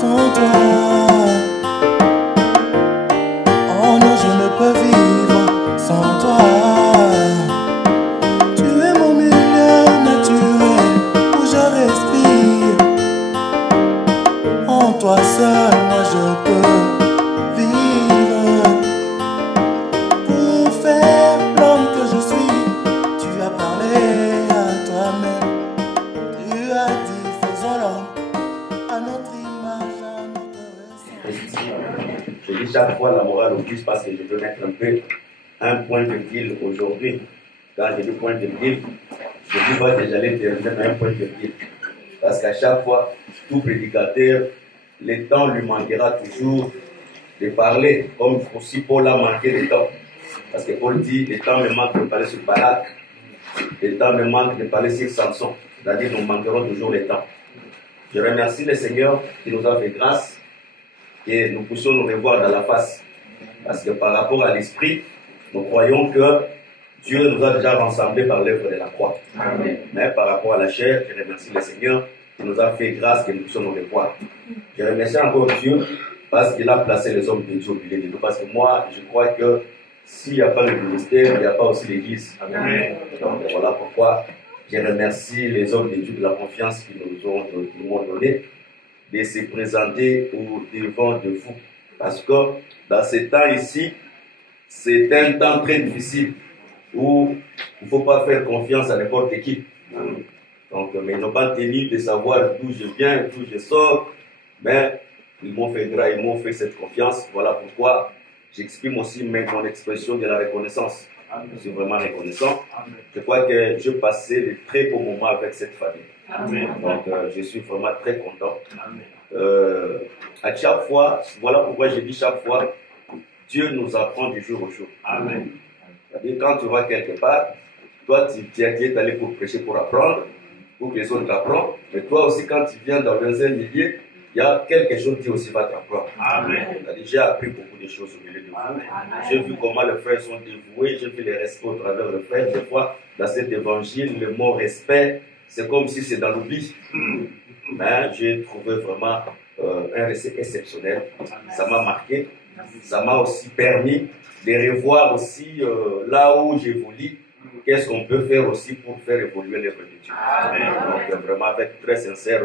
sans toi. Oh non, je ne peux vivre sans toi. Tu es mon milieu naturel où je respire. En toi seul, moi je peux vivre. Pour faire l'homme que je suis, tu as parlé à toi-même. Tu as dit, faisons l'homme à notre image, à notre ressemblance. Je dis chaque fois la morale au plus parce que je veux mettre un peu un point de virgule aujourd'hui. Quand j'ai dit point de virgule, je ne dis pas que j'allais terminer un point de virgule. Parce qu'à chaque fois, tout prédicateur, le temps lui manquera toujours de parler, comme aussi Paul a manqué de temps. Parce que Paul dit, le temps me manque de parler sur Balak, le temps me manque de parler sur Samson. C'est-à-dire, nous manquerons toujours le temps. Je remercie le Seigneur qui nous a fait grâce et nous puissions nous revoir dans la face. Parce que par rapport à l'esprit, nous croyons que Dieu nous a déjà rassemblés par l'œuvre de la croix. Amen. Mais par rapport à la chair, je remercie le Seigneur qui nous a fait grâce que nous puissions nous revoir. Je remercie encore Dieu parce qu'il a placé les hommes de Dieu au milieu de nous. Parce que moi, je crois que s'il n'y a pas le ministère, il n'y a pas aussi l'église. Amen. Donc voilà pourquoi je remercie les hommes de Dieu de la confiance qu'ils nous ont donné de se présenter au devant de vous. Parce que dans ces temps ici, c'est un temps très difficile où il ne faut pas faire confiance à n'importe qui. Donc, mais ils n'ont pas tenu de savoir d'où je viens, d'où je sors, mais ils m'ont fait cette confiance. Voilà pourquoi j'exprime aussi mon expression de la reconnaissance. Je suis vraiment reconnaissant. Je crois que je passais de très beaux moments avec cette famille. Amen. Donc, je suis vraiment très content. À chaque fois, voilà pourquoi je dis chaque fois, Dieu nous apprend du jour au jour. Amen. C'est-à-dire, quand tu vas quelque part, toi, tu es allé pour prêcher, pour apprendre, pour que les autres t'apprennent. Mais toi aussi, quand tu viens dans un milieu, il y a quelque chose qui aussi va t'apprendre. C'est-à-dire, j'ai appris beaucoup de choses au milieu de vous. J'ai vu comment les frères sont dévoués, j'ai vu les respects au travers des frères. Des fois, dans cet évangile, le mot respect, c'est comme si c'est dans l'oubli. Mais j'ai trouvé vraiment un respect exceptionnel. Ça m'a marqué. Ça m'a aussi permis de revoir aussi là où j'évolue, qu'est-ce qu'on peut faire aussi pour faire évoluer l'œuvre de Dieu. Donc vraiment avec très sincère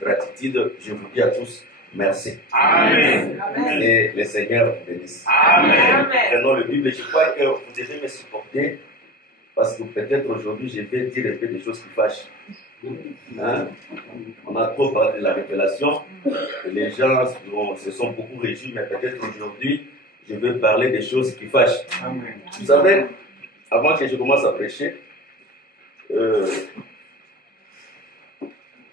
gratitude, je vous dis à tous merci. Amen. Et le Seigneur bénisse. Amen. Prenons le Bible. Je crois que vous devez me supporter parce que peut-être aujourd'hui je vais dire un peu des choses qui fâchent. Hein? On a trop parlé de la révélation. Les gens se sont beaucoup réjouis, mais peut-être aujourd'hui je vais parler des choses qui fâchent. Amen. Vous savez, avant que je commence à prêcher,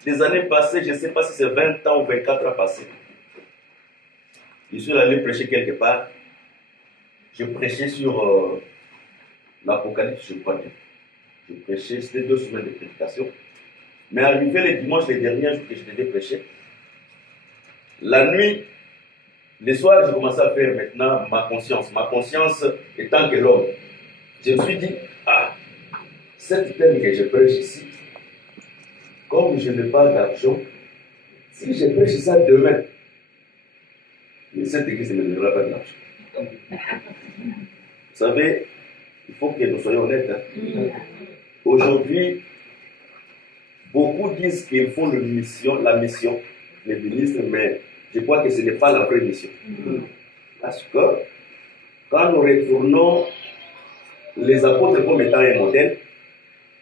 des années passées, je ne sais pas si c'est 20 ans ou 24 ans passés, je suis allé prêcher quelque part. Je prêchais sur l'Apocalypse, je crois bien. Je prêchais, c'était 2 semaines de prédication. Mais arrivé le dimanche, les derniers jours que je devais prêcher, la nuit, le soir, j'ai commencé à faire maintenant ma conscience. Ma conscience étant que l'homme. Je me suis dit, cette thème que je prêche ici, comme je n'ai pas d'argent, si je prêche ça demain, cette église ne me donnera pas de l'argent. Vous savez, il faut que nous soyons honnêtes. Aujourd'hui, beaucoup disent qu'ils font la mission, les ministres, mais je crois que ce n'est pas la vraie mission. Parce que quand nous retournons les apôtres comme étant un modèle,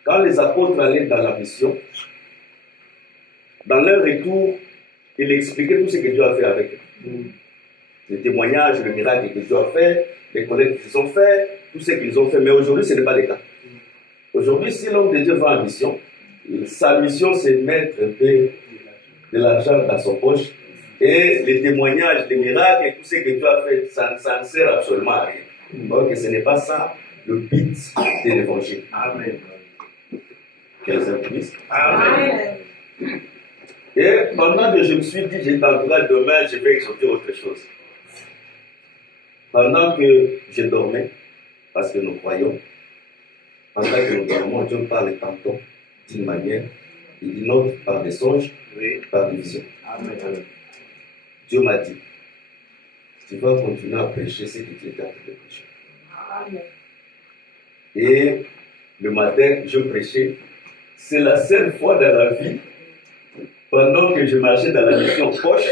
quand les apôtres allaient dans la mission, dans leur retour, ils expliquaient tout ce que Dieu a fait avec eux. Les témoignages, le miracle que Dieu a fait, les collègues qu'ils ont fait, tout ce qu'ils ont fait. Mais aujourd'hui, ce n'est pas le cas. Aujourd'hui, si l'homme de Dieu va en mission, sa mission, c'est de mettre un peu de l'argent dans son poche. Et les témoignages, les miracles et tout ce que Dieu a fait, ça ne sert absolument à rien. Donc, ce n'est pas ça le but de l'évangile. Amen. Quels optimistes. Amen. Et pendant que je me suis dit, j'étais en train demain, je vais exhorter autre chose. Pendant que je dormais, parce que nous croyons, pendant que nous dormons, Dieu parle tantôt d'une manière, et d'une autre par des songes, par des visions. Amen. Dieu m'a dit, tu vas continuer à prêcher ce que tu étais en train de prêcher. Amen. Et le matin, je prêchais. C'est la seule fois dans la vie, pendant que je marchais dans la mission proche,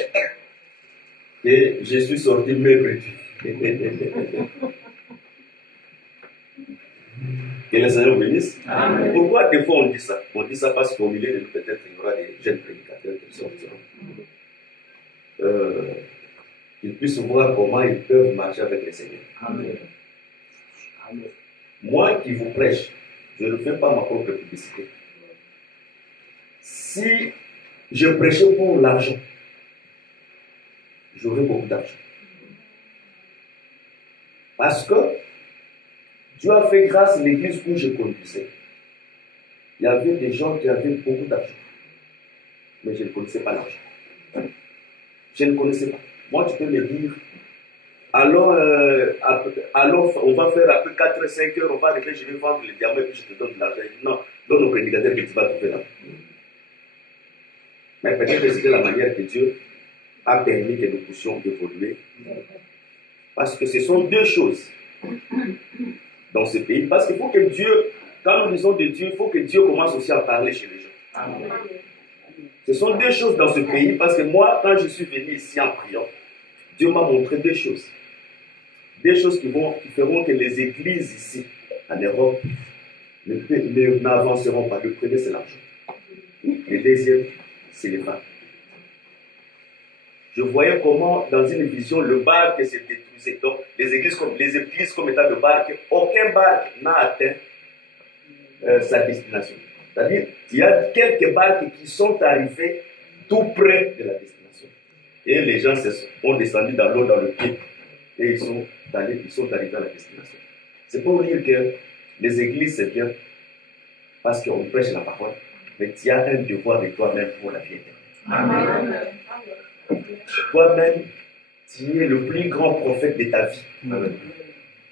que je suis sorti maigre. Que le Seigneur bénisse. Amen. Pourquoi des fois on dit ça? On dit ça parce qu'au milieu de nous, peut-être, il y aura des jeunes prédicateurs qui sortiront. Qu'ils puissent voir comment ils peuvent marcher avec le Seigneur. Amen. Amen. Moi qui vous prêche, je ne fais pas ma propre publicité. Si je prêchais pour l'argent, j'aurais beaucoup d'argent. Parce que Dieu a fait grâce à l'église où je conduisais. Il y avait des gens qui avaient beaucoup d'argent. Mais je ne connaissais pas l'argent. Je ne connaissais pas. Moi, tu peux me dire, allons, on va faire après 4-5 heures, on va arriver, je vais vendre les diamants et puis je te donne de l'argent. Non, donne au prédicateur que tu vas trouver là. Mais peut-être que c'était la manière que Dieu a permis que nous puissions évoluer. Parce que ce sont deux choses dans ce pays. Parce qu'il faut que Dieu, quand nous disons de Dieu, il faut que Dieu commence aussi à parler chez les gens. Amen. Ce sont deux choses dans ce pays. Parce que moi, quand je suis venu ici en priant, Dieu m'a montré deux choses. Des choses qui feront que les églises ici, en Europe, n'avanceront pas. Le premier, c'est l'argent. Le deuxième, c'est les femmes. Je voyais comment, dans une vision, le barque se détruisait. Donc, les églises comme état de barque, aucun barque n'a atteint sa destination. C'est-à-dire, il y a quelques barques qui sont arrivées tout près de la destination. Et les gens ont descendu dans l'eau, dans le pied. Et ils sont arrivés à la destination. C'est pour dire que les églises, c'est bien, parce qu'on prêche la parole, mais tu as un devoir de toi-même pour la vie éternelle. Amen. Toi-même, tu es le plus grand prophète de ta vie.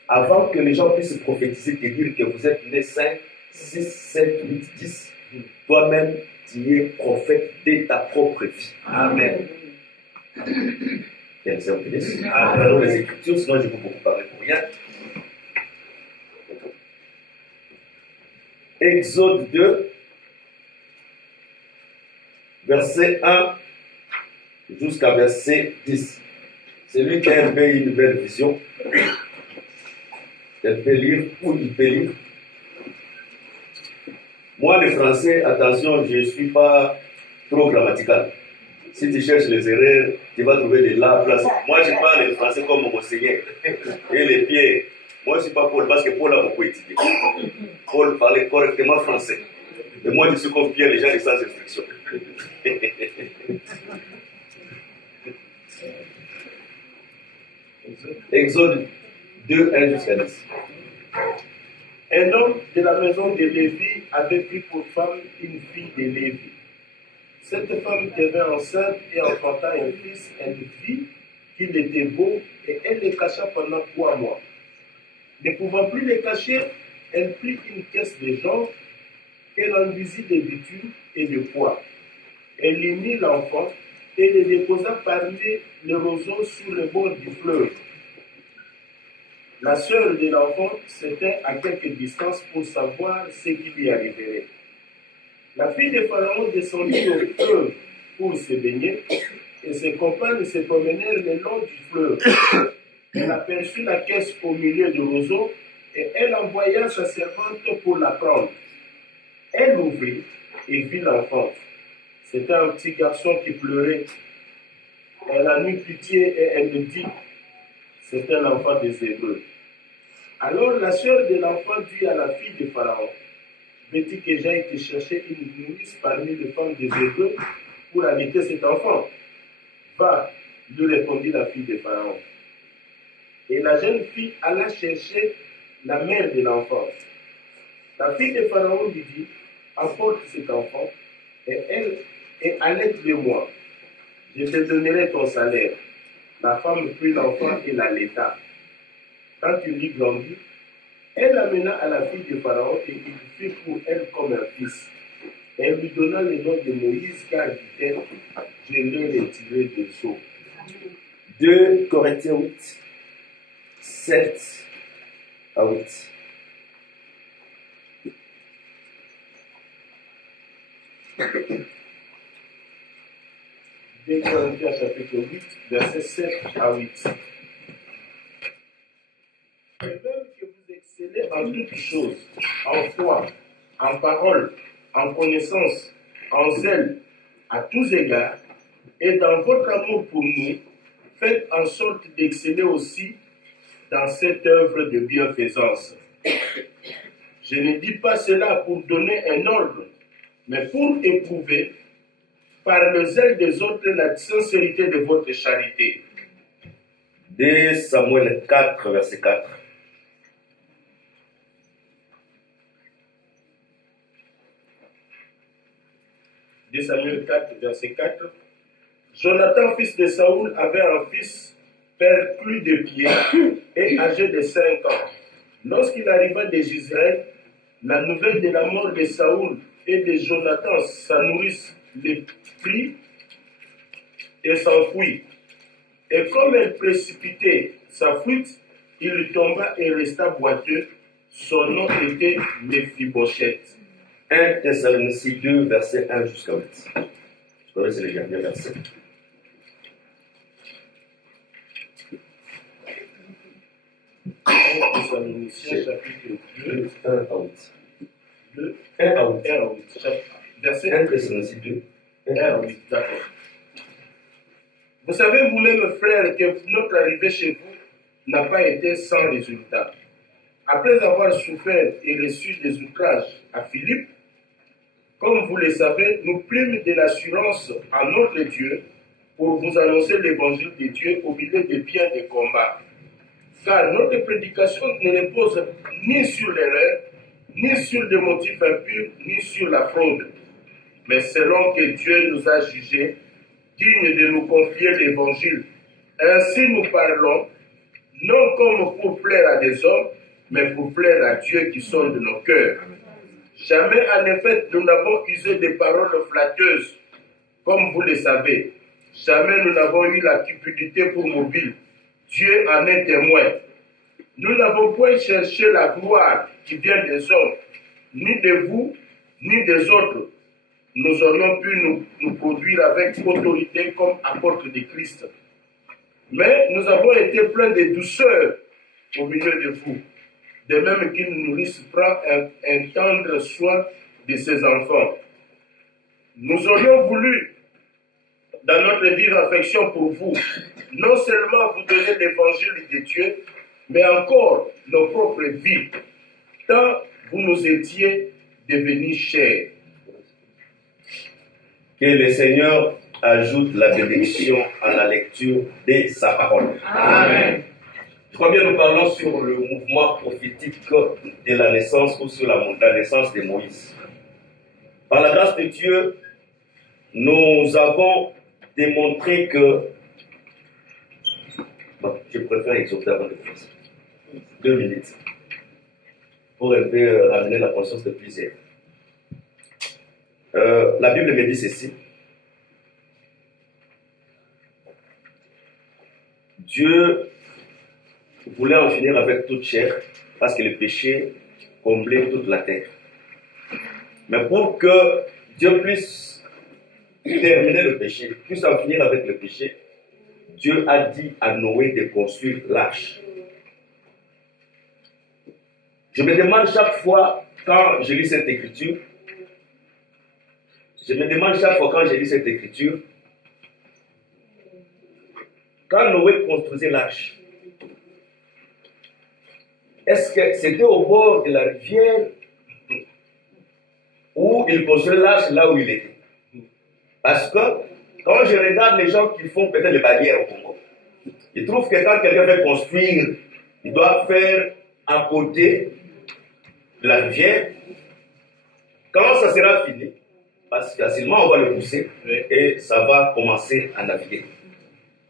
Avant que les gens puissent prophétiser, te dire que vous êtes né 5, 6, 7, 8, 10, toi-même, tu es prophète de ta propre vie. Amen. Quel Seigneur bénisse. Prenons les Écritures, sinon je vais beaucoup parler pour rien. Exode 2, verset 1 jusqu'à verset 10. Celui qui a une belle vision, il peut lire ou il peut lire. Moi, le français, attention, je ne suis pas trop grammatical. Si tu cherches les erreurs, tu vas trouver des la place. Moi, je parle le français comme mon Seigneur. Et les pieds. Moi, je ne suis pas Paul, parce que Paul a beaucoup étudié. Paul parlait correctement français. Et moi, je suis comme Pierre, les gens de sans instruction. Exode 2, 1 jusqu'à 10. Un homme de la maison de Lévi avait pris pour femme une fille de Lévi. Cette femme devint enceinte et enfanta un fils. Elle vit qu'il était beau et elle le cacha pendant 3 mois. Ne pouvant plus le cacher, elle prit une caisse de jonc qu'elle enduisit de bitume et de poids. Elle y mit l'enfant et le déposa parmi les roseaux sur le bord du fleuve. La sœur de l'enfant s'était à quelque distance pour savoir ce qui lui arriverait. La fille de Pharaon descendit au fleuve pour se baigner et ses compagnes se promenèrent le long du fleuve. Elle aperçut la caisse au milieu du roseau et elle envoya sa servante pour la prendre. Elle l'ouvrit et vit l'enfant. C'était un petit garçon qui pleurait. Elle en eut pitié et elle me dit, c'est un enfant des Hébreux. Alors la sœur de l'enfant dit à la fille de Pharaon, veux-tu que j'aille te chercher une nourrice parmi les femmes des Hébreux pour allaiter cet enfant? Va, lui répondit la fille de Pharaon. Et la jeune fille alla chercher la mère de l'enfant. La fille de Pharaon lui dit, apporte cet enfant et allaite-le-moi. Je te donnerai ton salaire. La femme prit l'enfant et l'allaita. Quand il y grandit, elle l'amena à la fille de Pharaon et il fit pour elle comme un fils. Elle lui donna le nom de Moïse car dit-elle, je l'ai retiré des eaux. 2 Corinthiens 8, 7 à 8. Deux Corinthiens chapitre 8, versets 7 à 8. Et même que vous excellez en toutes choses, en foi, en parole, en connaissance, en zèle, à tous égards, et dans votre amour pour nous, faites en sorte d'exceller aussi dans cette œuvre de bienfaisance. Je ne dis pas cela pour donner un ordre, mais pour éprouver par le zèle des autres la sincérité de votre charité. 2 Samuel 4, verset 4. De Samuel 4, verset 4. Jonathan, fils de Saoul, avait un fils perclus de pied et âgé de 5 ans. Lorsqu'il arriva de Israël, la nouvelle de la mort de Saoul et de Jonathan, sa nourrice, les prit et s'enfuit. Et comme elle précipitait sa fuite, il tomba et resta boiteux. Son nom était Méphibosheth. 1 Thessaloniciens 2, verset 1 jusqu'à 8. Je connais, c'est les derniers versets. Thessaloniciens chapitre 2, 1 à 8. 2, 1 à 8. 1 à 8. Verset 1 Thessaloniciens 2, 1 à 8. D'accord. Vous savez vous-même, frères, que notre arrivée chez vous n'a pas été sans résultat. Après avoir souffert et reçu des outrages à Philippe, comme vous le savez, nous prîmes de l'assurance à notre Dieu pour vous annoncer l'évangile de Dieu au milieu des biens des combats. Car notre prédication ne repose ni sur l'erreur, ni sur des motifs impurs, ni sur la fraude, mais selon que Dieu nous a jugés dignes de nous confier l'évangile. Ainsi nous parlons, non comme pour plaire à des hommes, mais pour plaire à Dieu qui sonde nos cœurs. Jamais, en effet, nous n'avons usé des paroles flatteuses, comme vous le savez. Jamais nous n'avons eu la cupidité pour mobile. Dieu en est témoin. Nous n'avons point cherché la gloire qui vient des hommes, ni de vous, ni des autres. Nous aurions pu nous produire avec autorité comme apôtres de Christ. Mais nous avons été pleins de douceur au milieu de vous, de même qu'une nourrice prend un tendre soin de ses enfants. Nous aurions voulu, dans notre vive affection pour vous, non seulement vous donner l'évangile de Dieu, mais encore nos propres vies, tant vous nous étiez devenus chers. Que le Seigneur ajoute la bénédiction à la lecture de sa parole. Amen. Je crois bien nous parlons sur le mouvement prophétique de la naissance ou sur la naissance de Moïse. Par la grâce de Dieu, nous avons démontré que... Bon, je préfère exhorter avant de commencer. 2 minutes. Pour un peu ramener la conscience de plusieurs. La Bible me dit ceci. Dieu voulait en finir avec toute chair parce que le péché comblait toute la terre. Mais pour que Dieu puisse terminer le péché, puisse en finir avec le péché, Dieu a dit à Noé de construire l'arche. Je me demande chaque fois quand je lis cette écriture, quand Noé construisait l'arche, est-ce que c'était au bord de la rivière où il construisait l'arche là où il était? Parce que quand je regarde les gens qui font peut-être les barrières au Congo, ils trouvent que quand quelqu'un veut construire, il doit faire à côté de la rivière. Quand ça sera fini, parce que facilement on va le pousser et ça va commencer à naviguer.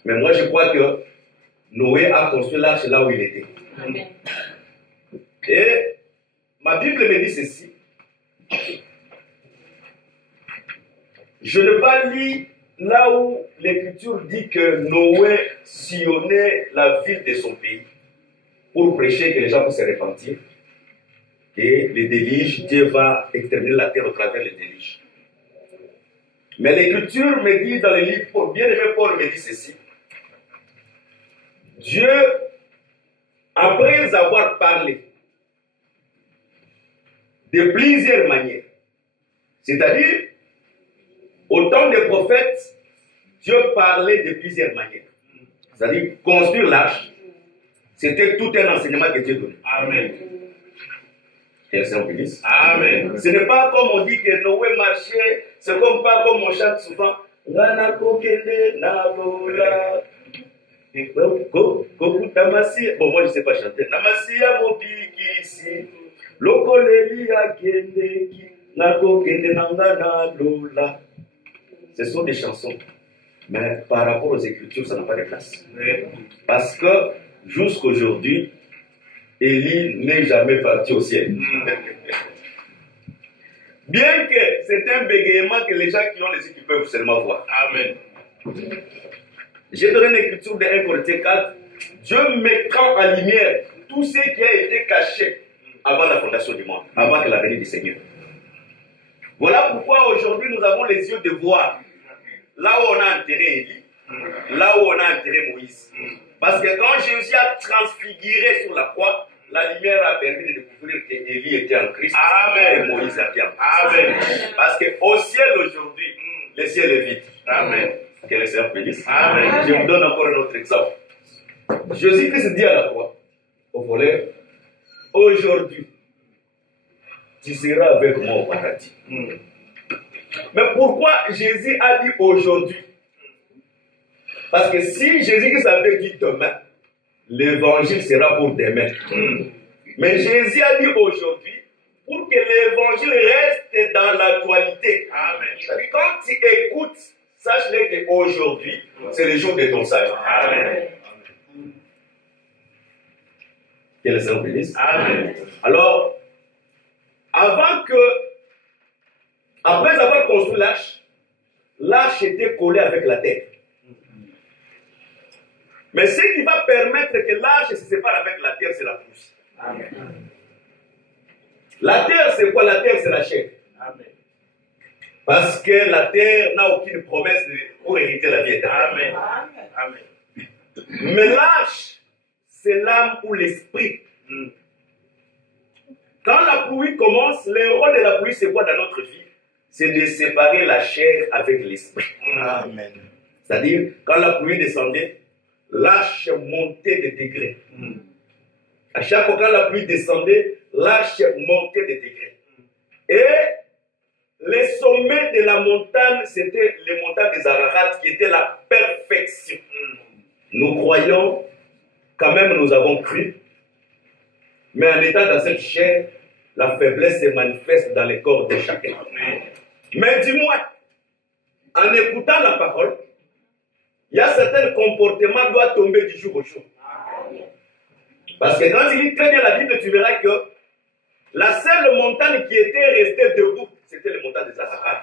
Mais moi je crois que Noé a construit l'arche là où il était. Amen. Et ma Bible me dit ceci. Je n'ai pas lu là où l'Écriture dit que Noé sillonnait la ville de son pays pour prêcher que les gens puissent se repentir, et les déluges, Dieu va exterminer la terre au travers des déluges. Mais l'Écriture me dit dans le livre, bien-aimé Paul me dit ceci, Dieu, après avoir parlé de plusieurs manières, c'est-à-dire, au temps des prophètes, Dieu parlait de plusieurs manières. C'est-à-dire, construire l'arche, c'était tout un enseignement que Dieu donnait. Amen. Et le Seigneur bénisse. Amen. Ce n'est pas comme on dit que Noé marchait, c'est comme pas comme on chante souvent. Bon, moi je ne sais pas chanter. Namasia mobikisi, lokoleli akendeki, nakokende nangana lola. Ce sont des chansons. Mais par rapport aux Écritures, ça n'a pas de place. Parce que jusqu'aujourd'hui, Élie n'est jamais parti au ciel. Bien que c'est un bégaiement que les gens qui ont les yeux peuvent seulement voir. Amen. J'ai donné l'écriture de 1 Corinthiens 4. Dieu mettra en lumière tout ce qui a été caché avant la fondation du monde, avant que la venue du Seigneur. Voilà pourquoi aujourd'hui nous avons les yeux de voir. Là où on a enterré Élie, là où on a enterré Moïse. Parce que quand Jésus a transfiguré sur la croix, la lumière a permis de découvrir qu'Élie était en Christ. Amen. Et Moïse était en Christ. Amen. Parce qu'au ciel aujourd'hui, le ciel est vide. Amen. Que le Seigneur bénisse. Amen. Je vous donne encore un autre exemple. Jésus-Christ dit à la croix, au voleur, aujourd'hui, tu seras avec moi au paradis. Mais pourquoi Jésus a dit aujourd'hui? Parce que si Jésus-Christ avait dit demain, l'évangile sera pour demain. Mais Jésus a dit aujourd'hui pour que l'évangile reste dans l'actualité. C'est-à-dire quand tu écoutes, sache-le qu'aujourd'hui, c'est le jour de ton salut. Amen. Que le Seigneur bénisse. Amen. Alors, après avoir construit l'arche était collée avec la terre. Mais ce qui va permettre que l'arche se sépare avec la terre, c'est la pousse. Amen. La terre, c'est quoi? La terre, c'est la chair. Amen. Parce que la terre n'a aucune promesse pour hériter la vie éternelle. Amen. Amen. Mais l'arche, c'est l'âme ou l'esprit. Quand la pluie commence, le rôle de la pluie, c'est quoi dans notre vie? C'est de séparer la chair avec l'esprit. Amen. C'est-à-dire, quand la pluie descendait, l'arche montait de degrés. À chaque fois que la pluie descendait, l'arche montait de degrés. Et les sommets de la montagne, c'était les montagnes des Ararat qui étaient la perfection. Nous croyons, quand même nous avons cru, mais en étant dans cette chair, la faiblesse se manifeste dans les corps de chacun. Mais dis-moi, en écoutant la parole, il y a certains comportements qui doivent tomber du jour au jour. Parce que quand tu lis très bien la Bible, tu verras que la seule montagne qui était restée debout, c'était les montagnes des Ararat.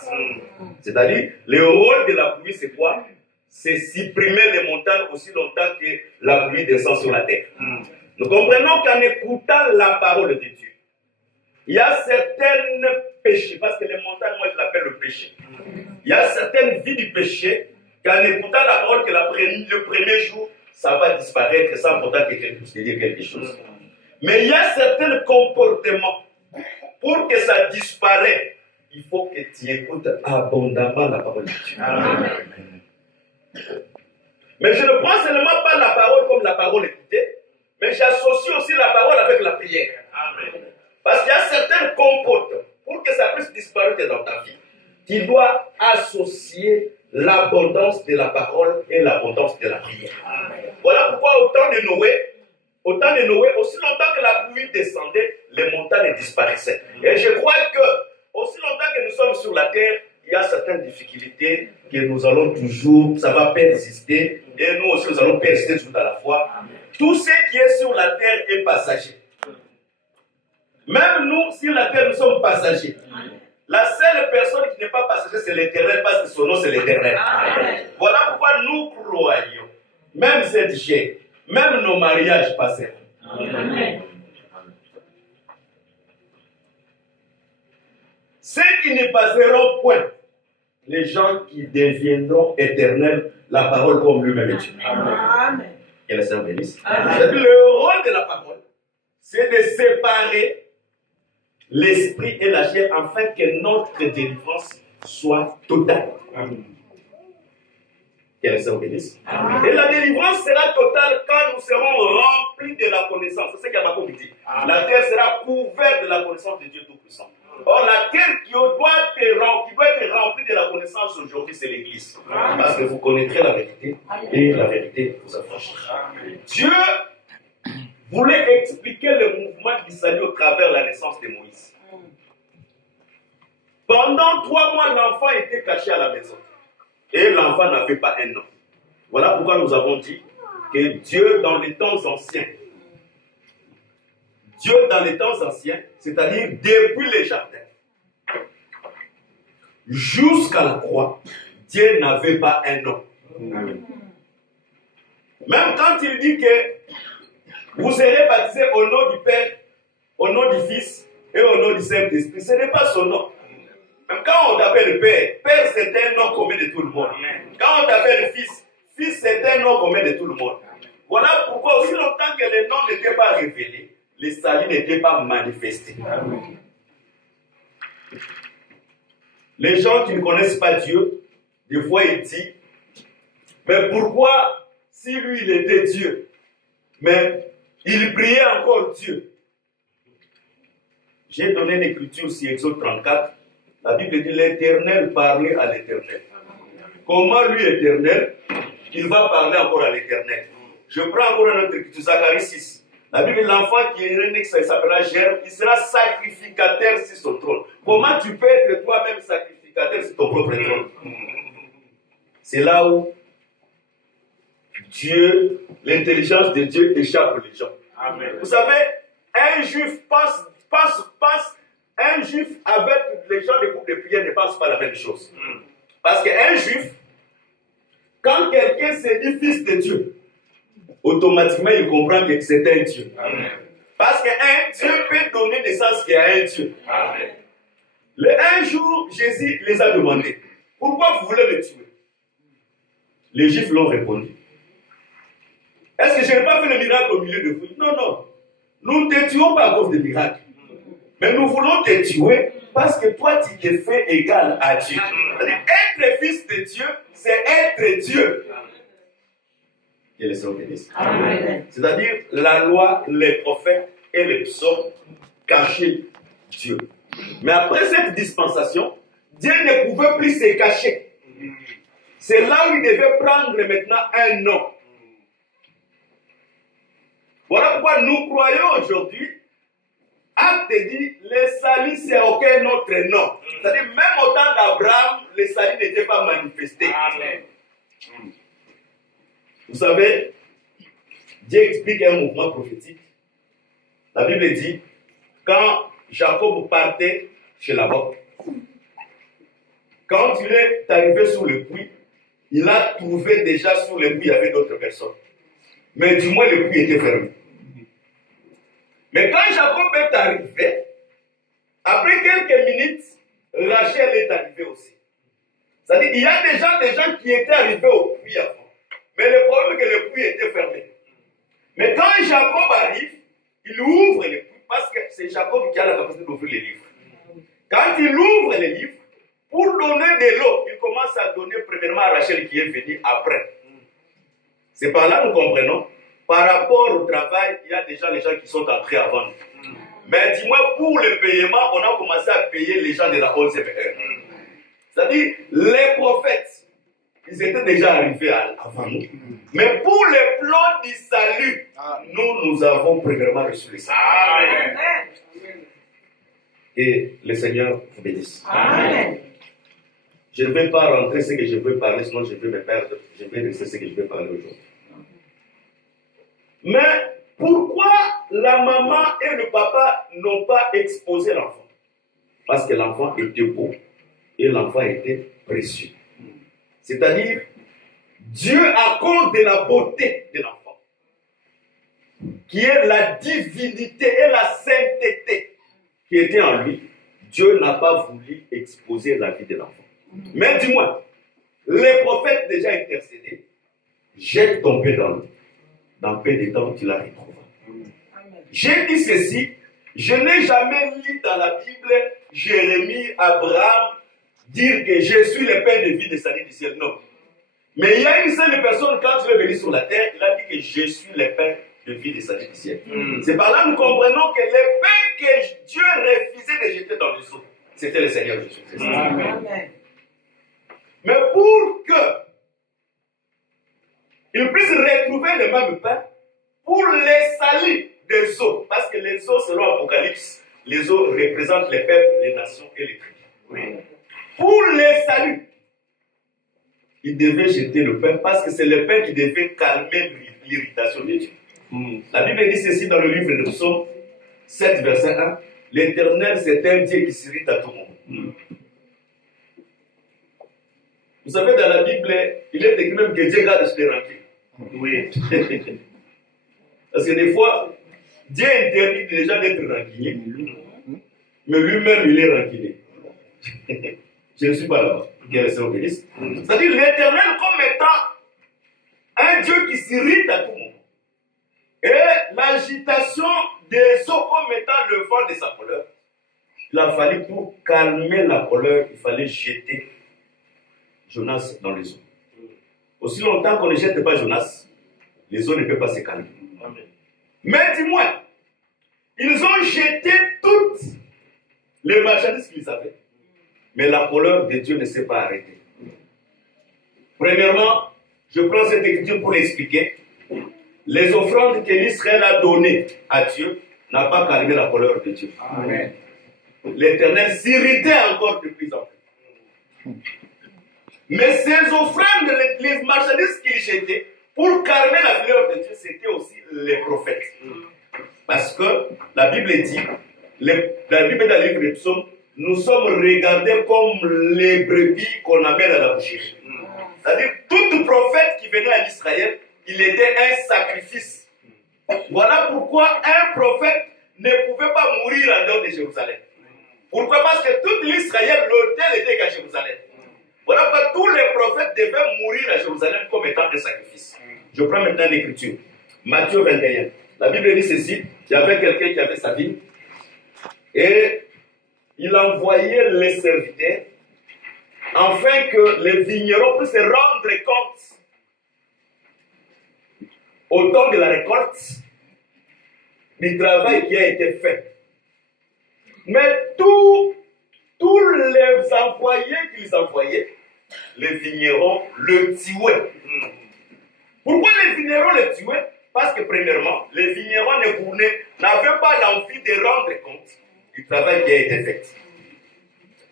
C'est-à-dire, le rôle de la pluie, c'est quoi? C'est supprimer les montagnes aussi longtemps que la pluie descend sur la terre. Nous comprenons qu'en écoutant la parole de Dieu, il y a certains péchés, parce que les montagnes, moi je l'appelle le péché. Il y a certaines vies du péché qu'en écoutant la parole, que le premier jour, ça va disparaître sans pourtant que quelqu'un puisse dire quelque chose. Mais il y a certains comportements, pour que ça disparaisse, il faut que tu écoutes abondamment la parole de Dieu. Amen. Mais je ne prends seulement pas la parole comme la parole écoutée, mais j'associe aussi la parole avec la prière. Amen. Parce qu'il y a certains comportements, pour que ça puisse disparaître dans ta vie, tu dois associer l'abondance de la parole et l'abondance de la prière. Amen. Voilà pourquoi au temps de Noé, aussi longtemps que la pluie descendait, les montagnes disparaissaient. Et je crois que, aussi longtemps que nous sommes sur la terre, il y a certaines difficultés que nous allons toujours, ça va persister, et nous aussi nous allons persister tout à la fois. Amen. Tout ce qui est sur la terre est passager. Même nous, sur la terre, nous sommes passagers. La seule personne qui n'est pas passager, c'est l'Éternel, parce que son nom, c'est l'Éternel. Voilà pourquoi nous croyons, même cette chair, même nos mariages passeront. Amen. Ceux qui ne passeront point, les gens qui deviendront éternels, la parole comme lui-même est Dieu. Amen. Que le Seigneur bénisse. Amen. Le rôle de la parole, c'est de séparer l'esprit et la chair afin que notre délivrance soit totale. Que le Seigneur bénisse. Et la délivrance sera totale quand nous serons remplis de la connaissance. C'est ce qu'Abakouk dit. La terre sera couverte de la connaissance de Dieu Tout-Puissant. Or, la terre qui doit être remplie de la connaissance aujourd'hui, c'est l'Église. Parce que vous connaîtrez la vérité et la vérité vous affranchira. Dieu voulait expliquer le mouvement du salut au travers la naissance de Moïse. Pendant 3 mois, l'enfant était caché à la maison. Et l'enfant n'avait pas un nom. Voilà pourquoi nous avons dit que Dieu, dans les temps anciens, c'est-à-dire depuis les jardins, jusqu'à la croix, Dieu n'avait pas un nom. Même quand il dit que vous serez baptisés au nom du Père, au nom du Fils et au nom du Saint-Esprit, ce n'est pas son nom. Même quand on t'appelle Père, Père c'est un nom commun de tout le monde. Quand on t'appelle Fils, Fils c'est un nom commun de tout le monde. Voilà pourquoi aussi longtemps que les noms n'étaient pas révélés, les saluts n'étaient pas manifestés. Les gens qui ne connaissent pas Dieu, des fois ils disent, mais pourquoi si lui il était Dieu, mais il priait encore Dieu? J'ai donné l'écriture sur Exode 34. La Bible dit l'Éternel parlait à l'Éternel. Comment lui, Éternel, il va parler encore à l'Éternel? Je prends encore un autre écriture, Zacharie 6. La Bible dit l'enfant qui est né, ça s'appellera Germe, il sera sacrificateur sur son trône. Comment tu peux être toi-même sacrificateur sur ton propre trône? C'est là où Dieu, l'intelligence de Dieu échappe les gens. Amen. Vous savez, un juif un juif avec les gens des groupes de prière ne pense pas la même chose. Parce qu'un juif, quand quelqu'un se dit fils de Dieu, automatiquement il comprend que c'est un Dieu. Amen. Parce qu'un Dieu peut donner naissance qu'à un Dieu. Amen. Un jour, Jésus les a demandé, pourquoi vous voulez le tuer? Les Juifs l'ont répondu. Est-ce que je n'ai pas fait le miracle au milieu de vous? Non, non. Nous ne te tuons pas à cause des miracles. Mais nous voulons te tuer parce que toi, tu t'es fait égal à Dieu. C'est-à-dire, être fils de Dieu, c'est être Dieu. Que le Seigneur bénisse. C'est-à-dire, la loi, les prophètes et les psaumes cachaient Dieu. Mais après cette dispensation, Dieu ne pouvait plus se cacher. C'est là où il devait prendre maintenant un nom. Voilà pourquoi nous croyons aujourd'hui, Acte dit, le salut c'est aucun autre nom. C'est-à-dire, même au temps d'Abraham, le salut n'était pas manifesté. Amen. Vous savez, Dieu explique un mouvement prophétique. La Bible dit, quand Jacob partait chez Laban, quand il est arrivé sur le puits, il a trouvé déjà sur le puits, il y avait d'autres personnes. Mais du moins, le puits était fermé. Mais quand Jacob est arrivé, après quelques minutes, Rachel est arrivée aussi. C'est-à-dire qu'il y a déjà des gens qui étaient arrivés au puits avant. Mais le problème est que le puits était fermé. Mais quand Jacob arrive, il ouvre le puits parce que c'est Jacob qui a la capacité d'ouvrir les livres. Quand il ouvre les livres, pour donner de l'eau, il commence à donner premièrement à Rachel qui est venue après. C'est par là que nous comprenons. Par rapport au travail, il y a déjà les gens qui sont entrés avant nous. Mais dis-moi, pour le paiement, on a commencé à payer les gens de la 11e heure. C'est-à-dire, les prophètes, ils étaient déjà arrivés avant nous. Mais pour le plan du salut, nous avons premièrement reçu le salut. Amen. Et le Seigneur vous bénisse. Amen. Je ne vais pas rentrer ce que je veux parler, sinon je vais me perdre. Je vais laisser ce que je vais parler aujourd'hui. Mais pourquoi la maman et le papa n'ont pas exposé l'enfant? Parce que l'enfant était beau et l'enfant était précieux. C'est-à-dire, Dieu, à cause de la beauté de l'enfant, qui est la divinité et la sainteté qui était en lui, Dieu n'a pas voulu exposer la vie de l'enfant. Mais dis-moi, les prophètes déjà intercédés, jette ton paix dans l'eau. Dans peu de temps, tu la retrouveras. J'ai dit ceci, je n'ai jamais lu dans la Bible Jérémie, Abraham, dire que je suis le pain de vie des saints du ciel. Non. Mais il y a une seule personne, quand il est venu sur la terre, il a dit que je suis le pain de vie des saints du ciel. C'est par là que nous comprenons que le pain que Dieu refusait de jeter dans les eaux, c'était le Seigneur Jésus. Amen. Mais pour que il puisse retrouver le même pain, pour les salir des eaux, parce que les eaux, selon Apocalypse, les eaux représentent les peuples, les nations et les tribus. Oui. Pour les saluer, il devait jeter le pain, parce que c'est le pain qui devait calmer l'irritation de Dieu. La Bible dit ceci dans le livre de Psaume 7, verset 1. L'Éternel, c'est un Dieu qui s'irrite à tout moment. Vous savez, dans la Bible, il est écrit même que Dieu garde ses rancunes. Oui. Parce que des fois, Dieu interdit les gens d'être rancuniers, mais lui-même, il est rancunier. Je ne suis pas là-bas. C'est-à-dire l'Éternel comme étant un Dieu qui s'irrite à tout moment. Et l'agitation des eaux comme étant le vent de sa colère, il a fallu pour calmer la colère, il fallait jeter Jonas dans les eaux. Aussi longtemps qu'on ne jette pas Jonas, les eaux ne peuvent pas se calmer. Amen. Mais dis-moi, ils ont jeté toutes les marchandises qu'ils avaient. Mais la colère de Dieu ne s'est pas arrêtée. Premièrement, je prends cette écriture pour l'expliquer. Les offrandes que l'Israël a données à Dieu n'ont pas calmé la colère de Dieu. Amen. L'Éternel s'irritait encore de plus en plus. Mais ces offrandes, les marchandises qu'il jetait, pour calmer la colère de Dieu, c'était aussi les prophètes. Parce que la Bible dit, la Bible dans le livre des Psaumes, nous sommes regardés comme les brebis qu'on amène à la boucherie. C'est-à-dire, tout prophète qui venait à Israël, il était un sacrifice. Voilà pourquoi un prophète ne pouvait pas mourir en dehors de Jérusalem. Pourquoi? Parce que tout l'Israël, l'autel était qu'à Jérusalem. Voilà pourquoi tous les prophètes devaient mourir à Jérusalem comme étant un sacrifice. Je prends maintenant l'écriture. Matthieu 21. La Bible dit ceci, il y avait quelqu'un qui avait sa vie et il envoyait les serviteurs afin que les vignerons puissent se rendre compte au temps de la récolte du travail qui a été fait. Mais tous les employés qu'ils envoyaient, les vignerons le tuaient. Pourquoi les vignerons le tuaient? Parce que premièrement, les vignerons n'avaient pas l'envie de rendre compte du travail qui a été fait.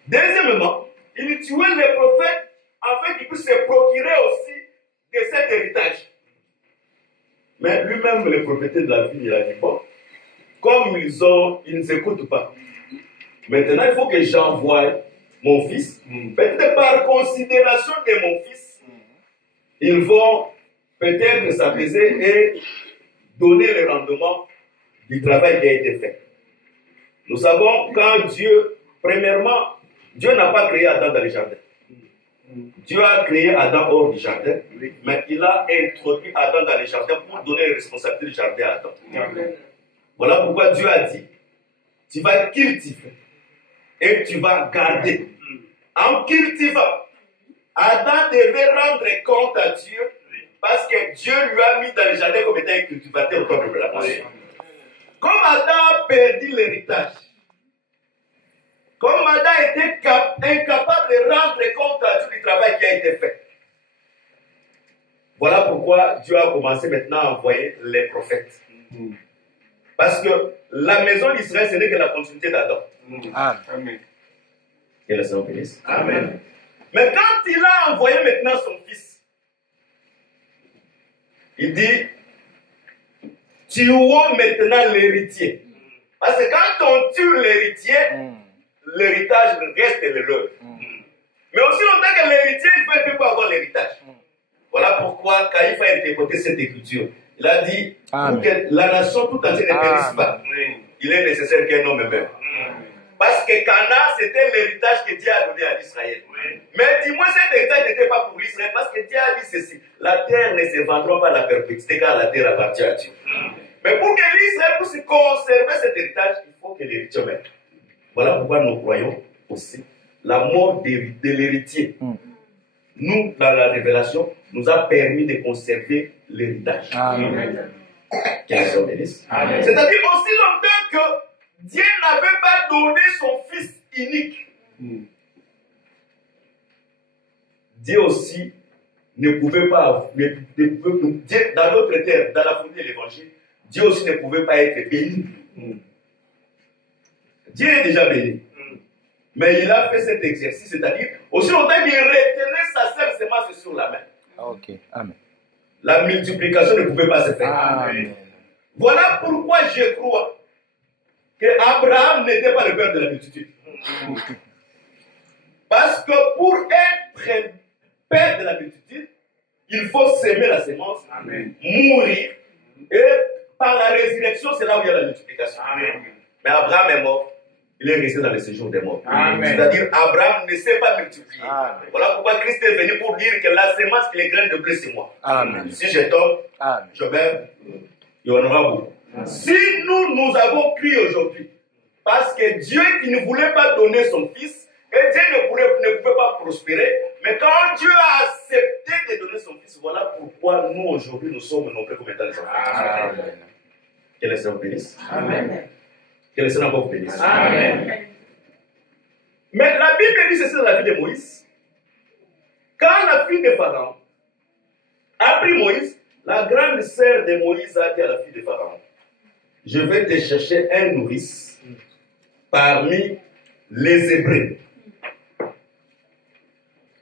Deuxièmement, ils tuaient les prophètes afin qu'ils puissent se procurer aussi de cet héritage. Mais lui-même, le propriétaire de la ville, il a dit, bon, comme ils ne s'écoutent pas, maintenant il faut que j'envoie mon fils. Peut-être par considération de mon fils, ils vont peut-être s'apaiser et donner le rendement du travail qui a été fait. Nous savons quand Dieu, premièrement, Dieu n'a pas créé Adam dans le jardin. Dieu a créé Adam hors du jardin, mais il a introduit Adam dans le jardin pour donner la responsabilité du jardin à Adam. Voilà pourquoi Dieu a dit, tu vas cultiver et tu vas garder. En cultivant, Adam devait rendre compte à Dieu parce que Dieu lui a mis dans le jardin comme étant un cultivateur au temps de la nation. Comme Adam a perdu l'héritage, comme Adam était incapable de rendre compte à Dieu du travail qui a été fait, voilà pourquoi Dieu a commencé maintenant à envoyer les prophètes. Parce que la maison d'Israël, ce n'est que la continuité d'Adam. Amen. Que le Seigneur bénisse. Amen. Mais quand il a envoyé maintenant son fils, il dit, tuons maintenant l'héritier. Parce que quand on tue l'héritier, l'héritage reste le leur. Mais aussi longtemps que l'héritier ne peut pas avoir l'héritage. Voilà pourquoi Caïphe a interprété cette écriture. Il a dit pour que la nation tout entière ne périsse pas. Il est nécessaire qu'un homme meure. Parce que Cana, c'était l'héritage que Dieu a donné à l'Israël. Mais dis-moi, cet héritage n'était pas pour l'Israël, parce que Dieu a dit ceci: la terre ne se vendra pas à la perpétuité, car la terre appartient à Dieu. Mais pour que l'Israël puisse conserver cet héritage, il faut que l'héritier meure. Voilà pourquoi nous croyons aussi la mort de l'héritier. Nous, dans la révélation, nous a permis de conserver l'héritage. Que le Seigneur bénisse. C'est-à-dire aussi longtemps que Dieu n'avait pas donné son fils unique. Dieu aussi ne pouvait pas, Dieu, dans notre terre, dans la folie de l'évangile, Dieu aussi ne pouvait pas être béni. Dieu est déjà béni. Mais il a fait cet exercice, c'est-à-dire, aussi longtemps qu'il retenait sa seule semence sur la main. Ok, amen. La multiplication ne pouvait pas se faire. Amen. Voilà pourquoi je crois que Abraham n'était pas le père de la multitude. Parce que pour être père de la multitude, il faut s'aimer la semence, mourir, et par la résurrection, c'est là où il y a la multiplication. Mais Abraham est mort, il est resté dans le séjour des morts. C'est-à-dire, Abraham ne s'est pas multiplié. Voilà pourquoi Christ est venu pour dire que la semence qui est graine de blé, c'est moi. Si je tombe, je meurs, il y en aura beaucoup. Si nous avons crié aujourd'hui, parce que Dieu qui ne voulait pas donner son fils, et Dieu ne pouvait pas prospérer, mais quand Dieu a accepté de donner son fils, voilà pourquoi nous aujourd'hui nous sommes nombreux comme étant les enfants. Que le Seigneur bénisse. Amen. Que le Seigneur vous bénisse. Amen. Mais la Bible dit ceci dans la vie de Moïse. Quand la fille de Pharaon a pris Moïse, la grande sœur de Moïse a dit à la fille de Pharaon: je vais te chercher un nourrice parmi les Hébreux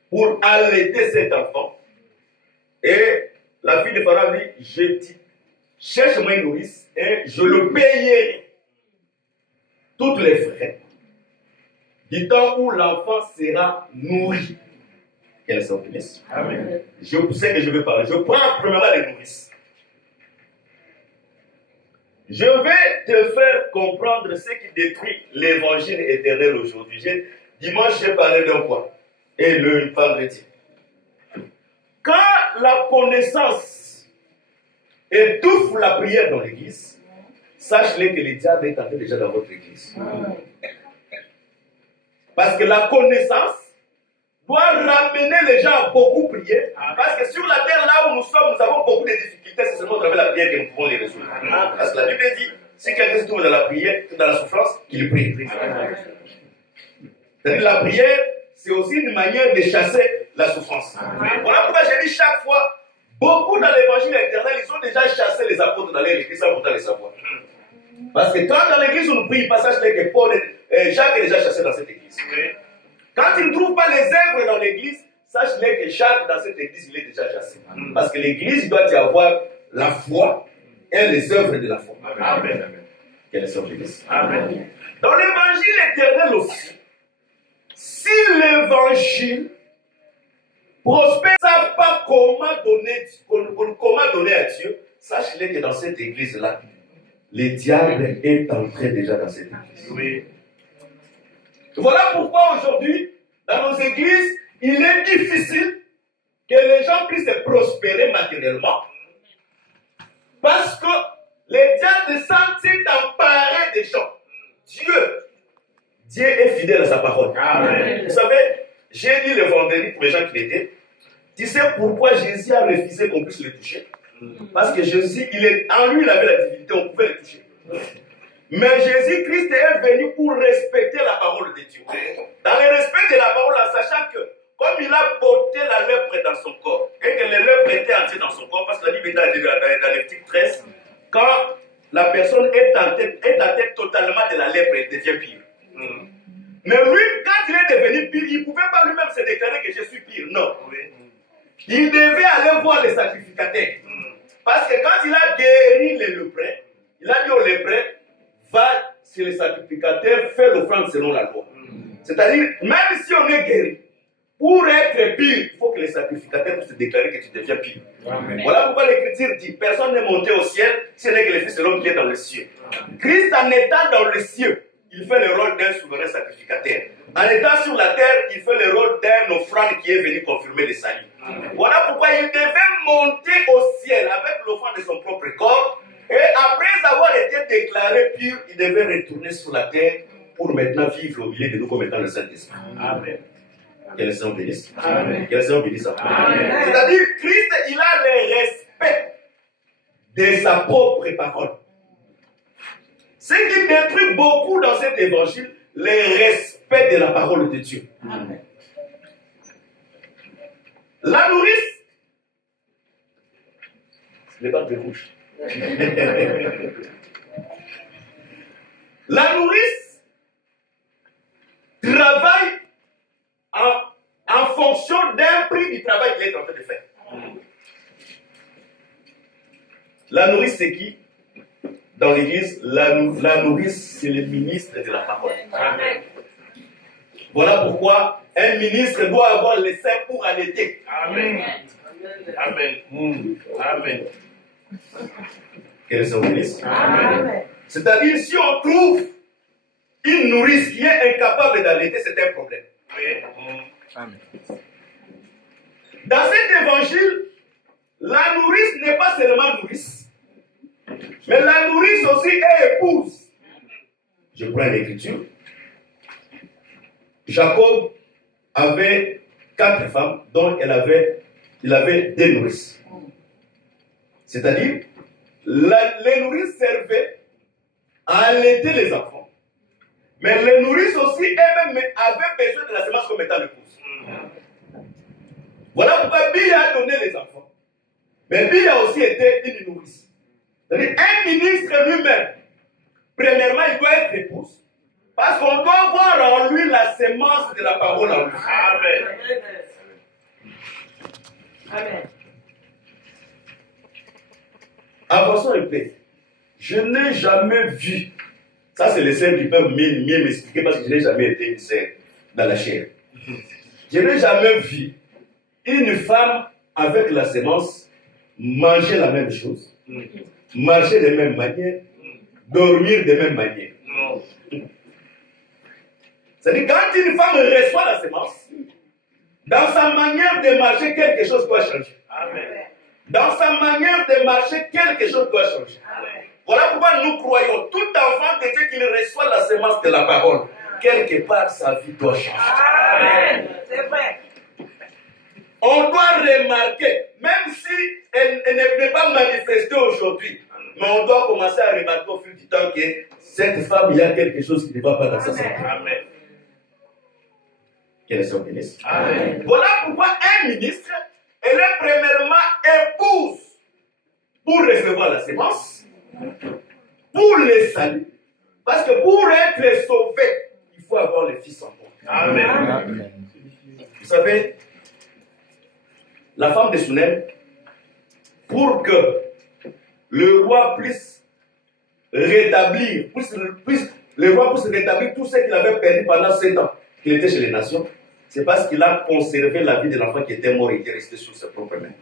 pour allaiter cet enfant. Et la fille de Pharaon dit: je dis, cherche-moi un nourrice et je le payerai toutes les frais du temps où l'enfant sera nourri. Quelle est son bénisse? Amen. Je sais que je vais parler. Je prends premièrement les nourrices. Je vais te faire comprendre ce qui détruit l'évangile éternel aujourd'hui. Dimanche, j'ai parlé d'un point. Et le vendredi. Quand la connaissance étouffe la prière dans l'église, sache-le que le diable est entré déjà dans votre église. Parce que la connaissance doit ramener les gens à beaucoup prier. Parce que sur la terre, là où nous sommes, nous avons beaucoup de difficultés. C'est seulement à travers la prière que nous pouvons les résoudre. Parce que la Bible dit, si quelqu'un se trouve dans la prière, dans la souffrance, qu'il prie. C'est-à-dire la prière, c'est aussi une manière de chasser la souffrance. Voilà pourquoi j'ai dit chaque fois, beaucoup dans l'évangile éternel, ils ont déjà chassé les apôtres dans l'église sans pourtant les savoir. Parce que quand dans l'église on ne prie pas, sache que Paul, Jacques est déjà chassé dans cette église. Quand ils ne trouvent pas les œuvres dans l'église, sache-le que Jacques dans cette église, il est déjà chassé. Parce que l'église doit y avoir la foi et les œuvres de la foi. Amen. Quelle est son bénédiction? Amen. Dans l'évangile éternel aussi, si l'évangile prospère, ne savent pas comment donner à Dieu, sache-le que dans cette église-là, le diable est entré déjà dans cette église. Oui. Voilà pourquoi aujourd'hui, dans nos églises, il est difficile que les gens puissent prospérer matériellement. Parce que les diables s'est emparé des gens. Dieu est fidèle à sa parole. Amen. Vous savez, j'ai dit le vendredi pour les gens qui l'étaient, tu sais pourquoi Jésus a refusé qu'on puisse le toucher? Parce que Jésus, en lui, il avait la divinité, on pouvait le toucher. Mais Jésus-Christ est venu pour respecter la parole de Dieu. Dans le respect de la parole, en sachant que, comme il a porté la lèpre dans son corps, et que les lèpres étaient entiers dans son corps, parce que la Bible est dans Lévitique 13, quand la personne est atteinte totalement de la lèpre, elle devient pire. Mais lui, quand il est devenu pire, il ne pouvait pas lui-même se déclarer que je suis pire. Non. Il devait aller voir les sacrificateurs. Parce que quand il a guéri les lépreux, il a dit aux lépreux, va chez les sacrificateurs, fais l'offrande selon la loi. C'est-à-dire, même si on est guéri, pour être pur, il faut que les sacrificateurs puissent déclarer que tu deviens pur. Amen. Voilà pourquoi l'Écriture dit, personne n'est monté au ciel, si ce n'est que le Fils de l'homme qui est dans les cieux. Christ, en étant dans les cieux, il fait le rôle d'un souverain sacrificateur. En étant sur la terre, il fait le rôle d'un offrande qui est venu confirmer le salut. Voilà pourquoi il devait monter au ciel avec l'offrande de son propre corps. Et après avoir été déclaré pur, il devait retourner sur la terre pour maintenant vivre au milieu de nous comme étant le Saint-Esprit. Amen. Que le Seigneur bénisse. Amen. Que le Seigneur bénisse. Amen. C'est-à-dire, Christ, il a le respect de sa propre parole. Ce qui détruit beaucoup dans cet évangile, le respect de la parole de Dieu. Amen. La nourrice, ce n'est pas de rouge. La nourrice travaille en fonction d'un prix du travail qu'il est en train de faire. La nourrice, c'est qui? Dans l'église, la nourrice, c'est le ministre de la parole. Amen. Voilà pourquoi un ministre doit avoir les seins pour allaiter. Amen. Amen. Amen. Quels sont les ministres? Amen. C'est-à-dire, si on trouve une nourrice qui est incapable d'allaiter, c'est un problème. Amen. Dans cet évangile, la nourrice n'est pas seulement nourrice, mais la nourrice aussi est épouse. Je prends l'écriture. Jacob avait 4 femmes dont il avait 2 nourrices. C'est-à-dire, les nourrices servaient à allaiter les enfants. Mais les nourrices aussi, elles-mêmes, avaient besoin de la semence comme étant l'épouse. Voilà pourquoi Bia a donné les enfants. Mais Bia a aussi été une nourrice. C'est-à-dire, un ministre lui-même, premièrement, il doit être épouse. Parce qu'on doit voir en lui la semence de la parole en lui. Amen. Amen. Avançons un peu. Je n'ai jamais vu, ça c'est les sœurs qui peuvent mieux m'expliquer parce que je n'ai jamais été une sœur dans la chair. Je n'ai jamais vu une femme avec la semence manger la même chose, marcher de même manière, dormir de même manière. C'est-à-dire quand une femme reçoit la semence, dans sa manière de marcher, quelque chose doit changer. Amen. Dans sa manière de marcher, quelque chose doit changer. Amen. Voilà pourquoi nous croyons, tout enfant de Dieu qui reçoit la semence de la parole, quelque part sa vie doit changer. Amen. C'est vrai. On doit remarquer, même si elle n'est pas manifestée aujourd'hui, mais on doit commencer à remarquer au fil du temps que cette femme, il y a quelque chose qui ne va pas dans sa santé. Amen. Quel est son ministre? Amen. Voilà pourquoi un ministre, elle est premièrement épouse pour recevoir la semence, pour le salut. Parce que pour être sauvé, il faut avoir le Fils en toi. Amen. Vous savez, la femme de Sunem, pour que le roi puisse rétablir, le roi puisse rétablir tout ce qu'il avait perdu pendant 7 ans qu'il était chez les nations, c'est parce qu'il a conservé la vie de l'enfant qui était mort et qui est resté sur ses propres mains.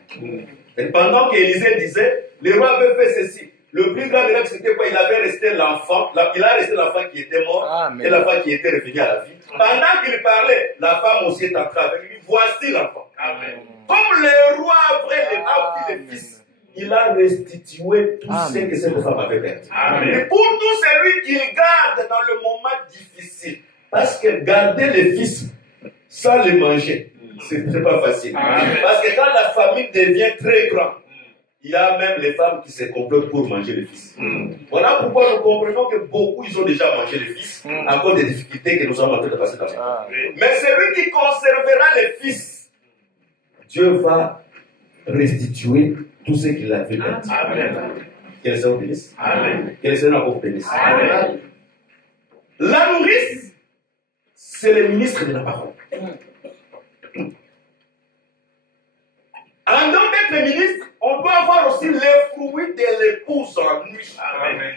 Et pendant qu'Élisée disait, le roi avait fait ceci. Le plus grand miracle, c'était quoi? Il avait resté l'enfant, il a resté l'enfant qui était mort. Amen. Et l'enfant qui était revenu à la vie. Pendant qu'il parlait, la femme aussi est entrée avec lui. Voici l'enfant. Amen. Comme le roi a pris le fils, il a restitué tout ce que cette femme avait perdu. Amen. Et pour tout celui qu'il garde dans le moment difficile, parce que garder le fils sans le manger, c'est pas facile. Amen. Parce que quand la famille devient très grande, il y a même les femmes qui se complotent pour manger le fils. Voilà pourquoi nous comprenons que beaucoup, ils ont déjà mangé le fils à cause des difficultés que nous sommes en train de passer dans le monde. Mais celui qui conservera le fils, Dieu va restituer tout ce qu'il a fait perdu. Amen. Que le Seigneur bénisse. Amen. Que le Seigneur vous bénisse. Amen. La nourrice, c'est le ministre de la parole. En dehors d'être ministre, on doit avoir aussi les fruits de l'épouse en lui. Amen.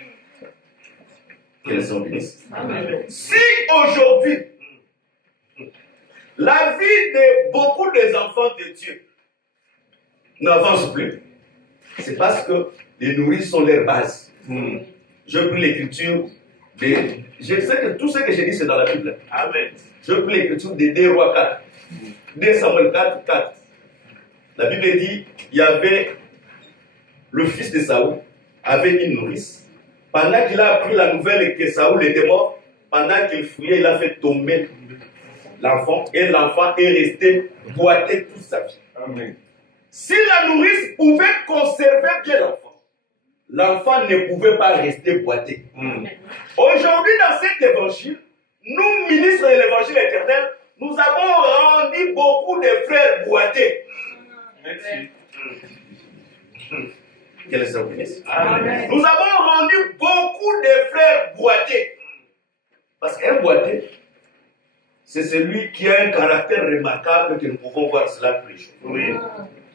Que le Seigneur bénisse. Amen. Si aujourd'hui, La vie de beaucoup des enfants de Dieu n'avance plus. C'est parce que les nourrices sont leurs bases. Je prie l'écriture. Je sais que tout ce que j'ai dit, c'est dans la Bible. Amen. Je prie l'écriture de 2 Rois 4. 2 Samuel 4, 4. La Bible dit, il y avait le fils de Saoul, avec une nourrice. Pendant qu'il a appris la nouvelle que Saoul était mort, pendant qu'il fouillait, il a fait tomber l'enfant. Et l'enfant est resté boité toute sa vie. Amen. Si la nourrice pouvait conserver bien l'enfant, l'enfant ne pouvait pas rester boité. Aujourd'hui, dans cet évangile, nous, ministres de l'évangile éternel, nous avons rendu beaucoup de frères boités. Merci. Quel est ce ministre? Amen. Nous avons rendu beaucoup de frères boités. Parce qu'un boité, c'est celui qui a un caractère remarquable que nous pouvons voir cela tous les jours. Oui.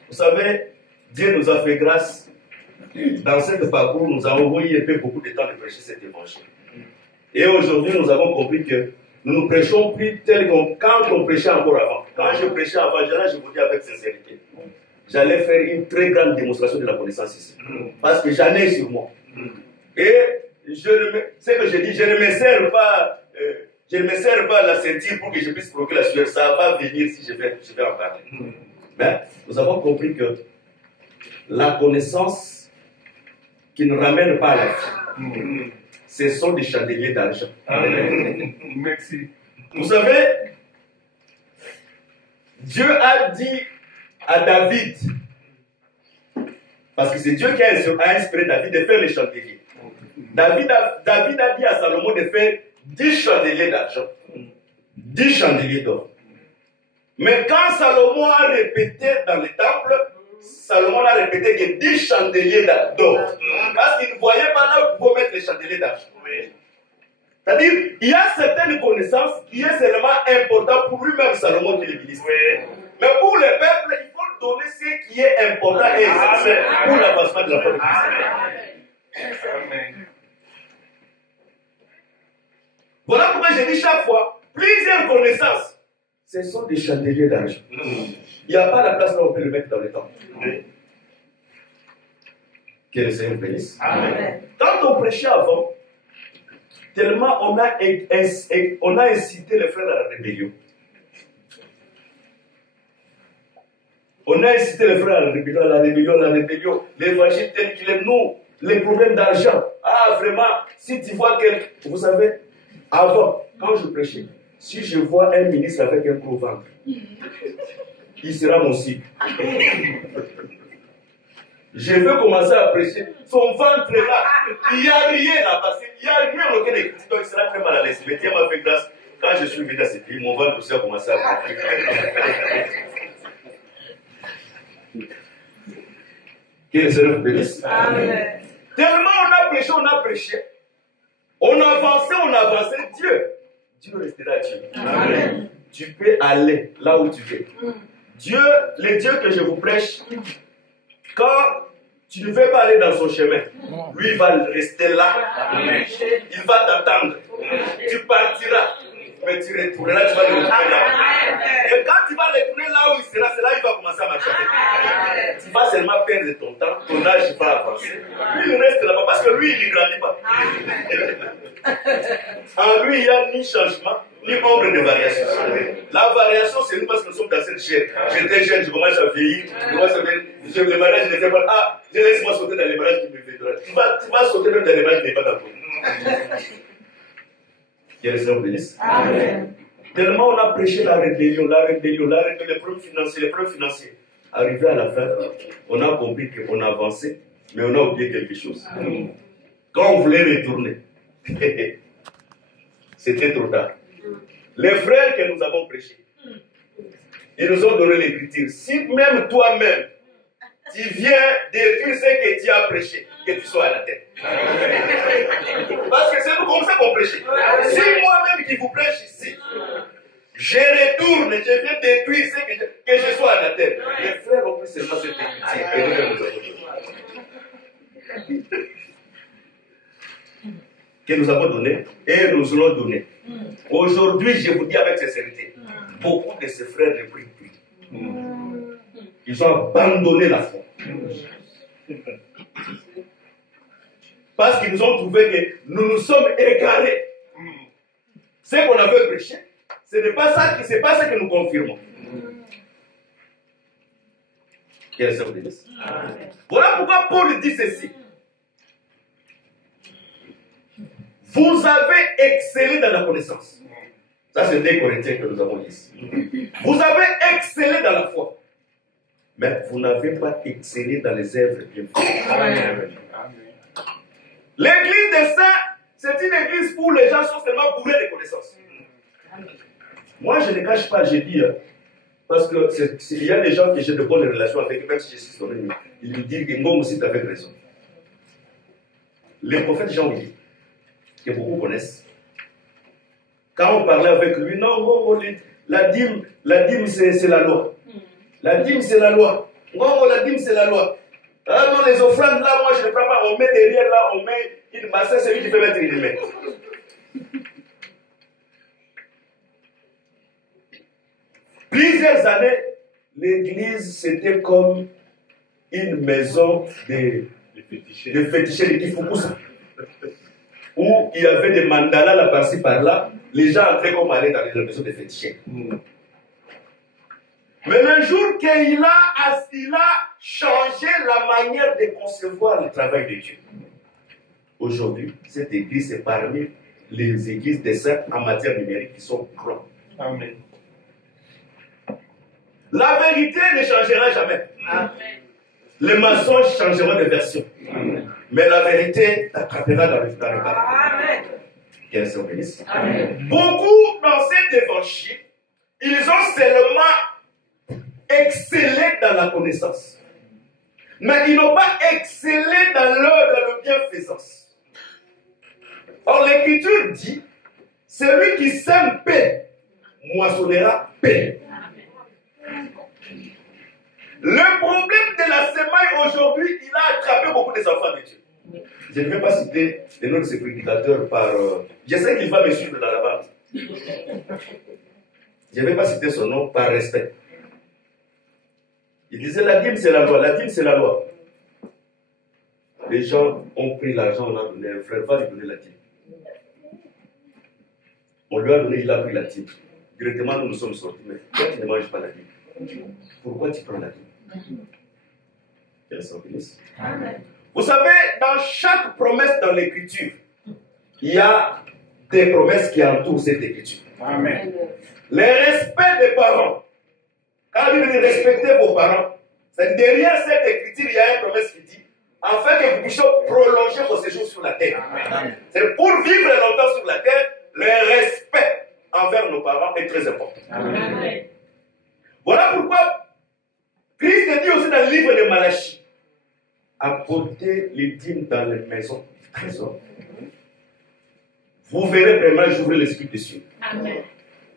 Vous savez, Dieu nous a fait grâce. Dans ce parcours, nous avons eu beaucoup de temps de prêcher cet évangile. Et aujourd'hui, nous avons compris que nous ne prêchons plus tel qu'on quand on prêchait encore avant. Quand je prêchais avant, je vous dis avec sincérité, j'allais faire une très grande démonstration de la connaissance ici. Parce que j'en ai sur moi. Et ce que je dis, je ne me sers pas la ceinture pour que je puisse procurer la sueur. Ça va venir si je vais en parler. Mais nous avons compris que la connaissance qui ne ramène pas à la vie, ce sont des chandeliers d'argent. Merci. Vous savez, Dieu a dit à David, parce que c'est Dieu qui a inspiré David de faire les chandeliers. David a dit à Salomon de faire 10 chandeliers d'argent, 10 chandeliers d'or. Mais quand Salomon a répété dans le temple, Salomon a répété que 10 chandeliers d'or. Parce qu'il ne voyait pas là où pouvait mettre les chandeliers d'argent. C'est-à-dire, il y a certaines connaissances qui est seulement important pour lui-même, Salomon, qui est le ministre. Mais pour le peuple, il faut donner ce qui est important et essentiel pour l'avancement de la foi de Christ. Amen. Voilà pourquoi j'ai dit chaque fois, plusieurs connaissances, ce sont des chandeliers d'argent. Il n'y a pas la place là où on peut le mettre dans le temple. Que le Seigneur bénisse. Amen. Quand on prêchait avant, tellement on a incité les frères à la rébellion. On a incité les frères à la rébellion, l'évangile tel qu'il est, nous, les problèmes d'argent. Ah, vraiment, si tu vois que, vous savez, avant, quand je prêchais, si je vois un ministre avec un gros ventre, il sera mon cible. Je veux commencer à prêcher. Son ventre est là. Il n'y a rien à passer. Il n'y a rien auquel écrit. Donc il sera très mal à l'aise. Mais Dieu m'a fait grâce. Quand je suis venu à ce pays, mon ventre aussi a commencé à prêcher. Que le Seigneur vous bénisse. Amen. Tellement on a prêché. On avançait. Dieu restera Dieu. Amen. Tu peux aller là où tu veux. Le Dieu que je vous prêche, quand tu ne veux pas aller dans son chemin, lui il va rester là. Amen. Il va t'attendre. Tu partiras, mais tu retourneras, tu vas le retrouver là. Et quand tu vas retourner là où il sera, c'est là qu'il va commencer à marcher. Tu vas seulement perdre ton temps, ton âge va avancer. Lui il reste là-bas parce que lui il ne grandit pas. En lui il n'y a ni changement, ni ombre de variation. La variation c'est nous parce que nous sommes dans cette chair. J'étais jeune, je commence à vieillir. Le mariage ne fait pas. Ah, je laisse-moi sauter dans les mariages qui me viendront. Tu vas sauter même dans les mariages qui ne sont pas d'accord. Que le Seigneur bénisse. Amen. Tellement on a prêché la rébellion, les problèmes financiers. Arrivé à la fin, on a compris qu'on avançait, mais on a oublié quelque chose. Quand on voulait retourner, c'était trop tard. Les frères que nous avons prêchés, ils nous ont donné l'écriture. Si même toi-même, tu viens détruire ce que tu as prêché, que tu sois à la tête. Parce que c'est nous comme ça qu'on prêche. Si moi-même qui vous prêche ici, je retourne, je viens détruire ce que je sois à la tête. Les frères ont pris seulement cette écriture et nous avons donné. Que nous avons donné et nous allons donner. Aujourd'hui, je vous dis avec sincérité, beaucoup de ses frères ne prient plus. Ils ont abandonné la foi. Parce qu'ils ont trouvé que nous nous sommes égarés. Ce qu'on avait prêché, ce n'est pas ça, c'est pas ce que nous confirmons. Quel sort de Dieu. Voilà pourquoi Paul dit ceci. Vous avez excellé dans la connaissance. Ça, c'est des Corinthiens que nous avons ici. Vous avez excellé dans la foi. Mais vous n'avez pas excellé dans les œuvres bien faites. L'église des saints, c'est une église où les gens sont seulement bourrés de connaissances. Moi, je ne cache pas, j'ai dit, parce qu'il y a des gens que j'ai de bonnes relations avec, même si je suis son ennemi, ils me disent que Ngom aussi, tu avais raison. Les prophètes Jean dit, que beaucoup connaissent, quand on parlait avec lui, non, la dîme c'est la loi. La dîme c'est la loi. Non, la dîme c'est la loi. Ah non, les offrandes là, moi je ne prends pas. On met derrière là, on met une bassin, c'est lui qui peut mettre une met. Plusieurs années, l'église c'était comme une maison de féticheurs de Kifukusa, où il y avait des mandalas là par-ci par-là. Les gens entraient comme aller dans les maisons de féticheurs. Mais le jour qu'il a changé la manière de concevoir le travail de Dieu. Aujourd'hui, cette église est parmi les églises des saints en matière numérique qui sont grands. Amen. La vérité ne changera jamais. Amen. Les mensonges changeront de version. Amen. Mais la vérité t'attrapera dans le pas. Amen. Qu'elle se bénisse. Beaucoup dans cet évangile, ils ont seulement excellé dans la connaissance. Mais ils n'ont pas excellé dans le bienfaisance. Or, l'Écriture dit, celui qui sème paix, moissonnera paix. Le problème de la semaille aujourd'hui, il a attrapé beaucoup des enfants de Dieu. Je ne vais pas citer les noms de ces prédicateurs par... je sais qu'il va me suivre dans la bande. Je ne vais pas citer son nom par respect. Il disait la dîme c'est la loi, la dîme c'est la loi. Les gens ont pris l'argent, on a donné, un frère va lui donner la dîme. On lui a donné, il a pris la dîme. Directement, nous nous sommes sortis. Mais toi, tu ne manges pas la dîme. Pourquoi tu prends la dîme? Vous savez, dans chaque promesse dans l'Écriture, il y a des promesses qui entourent cette Écriture. Amen. Le respect des parents. Quand vous respectez vos parents, c'est derrière cette Écriture, il y a une promesse qui dit afin que vous puissiez prolonger vos séjours sur la terre. C'est pour vivre longtemps sur la terre, le respect envers nos parents est très important. Amen. Voilà pourquoi Christ dit aussi dans le livre de Malachie, apportez les dîmes dans les maisons du trésor. Vous verrez vraiment, j'ouvre l'esprit des cieux. Amen.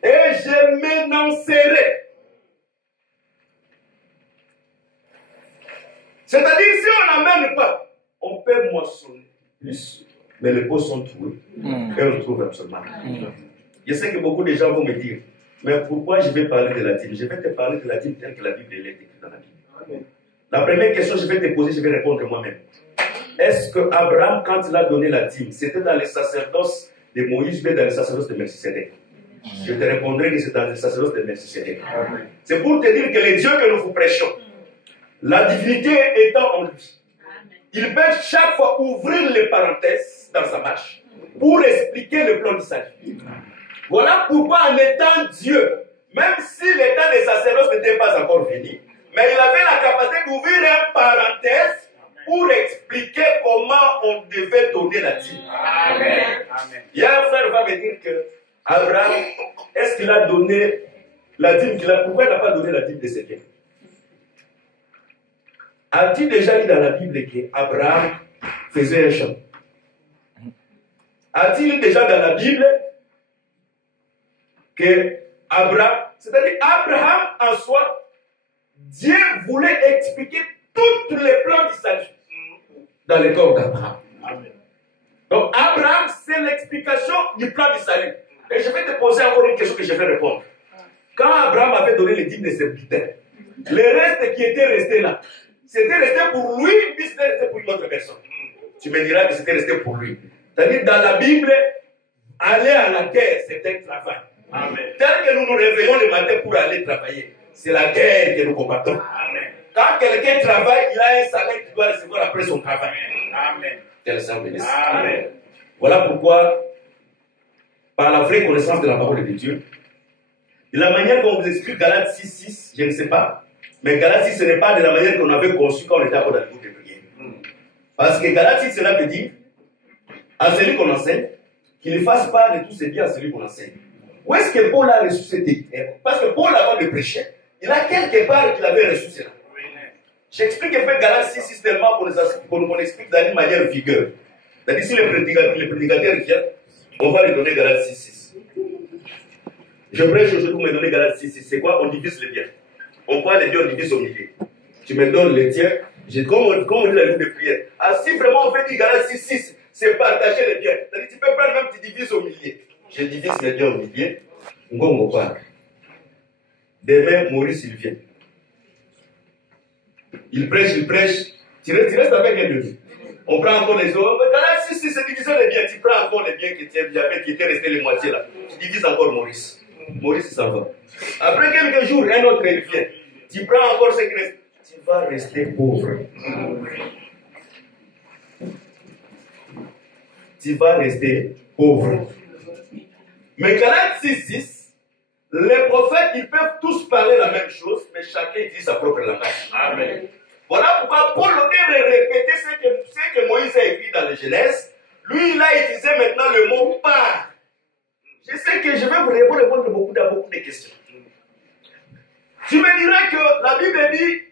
Et je m'énoncerai. C'est-à-dire, si on n'amène pas, on peut moissonner plus. Mais les pots sont troués. Et on trouve absolument. Je sais que beaucoup de gens vont me dire, mais pourquoi je vais parler de la dîme? Je vais te parler de la dîme telle que la Bible est écrite dans la Bible. La première question que je vais te poser, je vais répondre moi-même. Est-ce que Abraham, quand il a donné la dîme, c'était dans les sacerdoces de Moïse, mais dans les sacerdoces de Melchisédek? Je te répondrai que c'est dans les sacerdoces de Melchisédek. C'est pour te dire que les dieux que nous vous prêchons, la divinité étant en lui, il peut chaque fois ouvrir les parenthèses dans sa marche pour expliquer le plan du salut. Voilà pourquoi en étant Dieu, même si l'état des sacerdoces n'était pas encore venu, mais il avait la capacité d'ouvrir une parenthèse pour expliquer comment on devait donner la dîme. Amen. Il y a un frère qui va me dire que Abraham, est-ce qu'il a donné la dîme qu'il a? Pourquoi il n'a pas donné la dîme de ses biens? A-t-il déjà lu dans la Bible qu'Abraham faisait un champ? A-t-il déjà dans la Bible que Abraham, c'est-à-dire Abraham en soi, Dieu voulait expliquer tous les plans du salut dans le corps d'Abraham. Donc Abraham, c'est l'explication du plan du salut. Et je vais te poser encore une question que je vais répondre. Quand Abraham avait donné les dîmes de ses bitins, le reste qui était resté là, c'était resté pour lui, puis c'était resté pour une autre personne. Tu me diras que c'était resté pour lui. C'est-à-dire, dans la Bible, aller à la guerre, c'est un travail. Amen. Tel que nous nous réveillons le matin pour aller travailler, c'est la guerre que nous combattons. Amen. Quand quelqu'un travaille, il a un salaire qu'il doit recevoir après son travail. Amen. Que le Seigneur bénisse. Amen. Voilà pourquoi, par la vraie connaissance de la parole de Dieu, de la manière qu'on vous explique Galates 6, je ne sais pas, mais Galates 6, ce n'est pas de la manière qu'on avait conçu quand on était encore dans le groupe de prière. Parce que Galates 6, cela veut dire à celui qu'on enseigne, qu'il ne fasse pas de tous ses biens à celui qu'on enseigne. Où est-ce que Paul a reçu cette idée? Parce que Paul, avant de prêcher, il a quelque part qu'il avait reçu cela. J'explique un peu Galates 6 tellement qu'on explique d'une manière vigueur. C'est-à-dire, si le prédicateur vient, on va lui donner Galates 6. Je prêche aujourd'hui pour me donner Galates 6. C'est quoi? On divise les biens. On prend les biens, on divise au milieu. Tu me donnes les tiens. Comme on dit la ligne de prière. Ah, si vraiment on fait dire Galates 6, c'est partager les biens. C'est-à-dire, tu peux prendre même, tu divises au milieu. Je divise les biens au milieu. Ngongo part. Demain, Maurice, il vient. Il prêche. Tu restes avec un demi. On prend encore les autres. Galates 6, c'est diviser les biens. Tu prends encore les biens qui étaient restés les moitiés là. Tu divises encore Maurice. Maurice, il s'en va. Après quelques jours, un autre, il vient. Tu prends encore ce qui reste. Tu vas rester pauvre. Tu vas rester pauvre. Mais Galates 6, les prophètes, ils peuvent tous parler la même chose, mais chacun dit sa propre langage. Amen. Voilà pourquoi Paul, au lieu de répéter ce que Moïse a écrit dans le Genèse, lui, il a utilisé maintenant le mot part. Je sais que je vais vous répondre à beaucoup de questions. Tu me dirais que la Bible dit,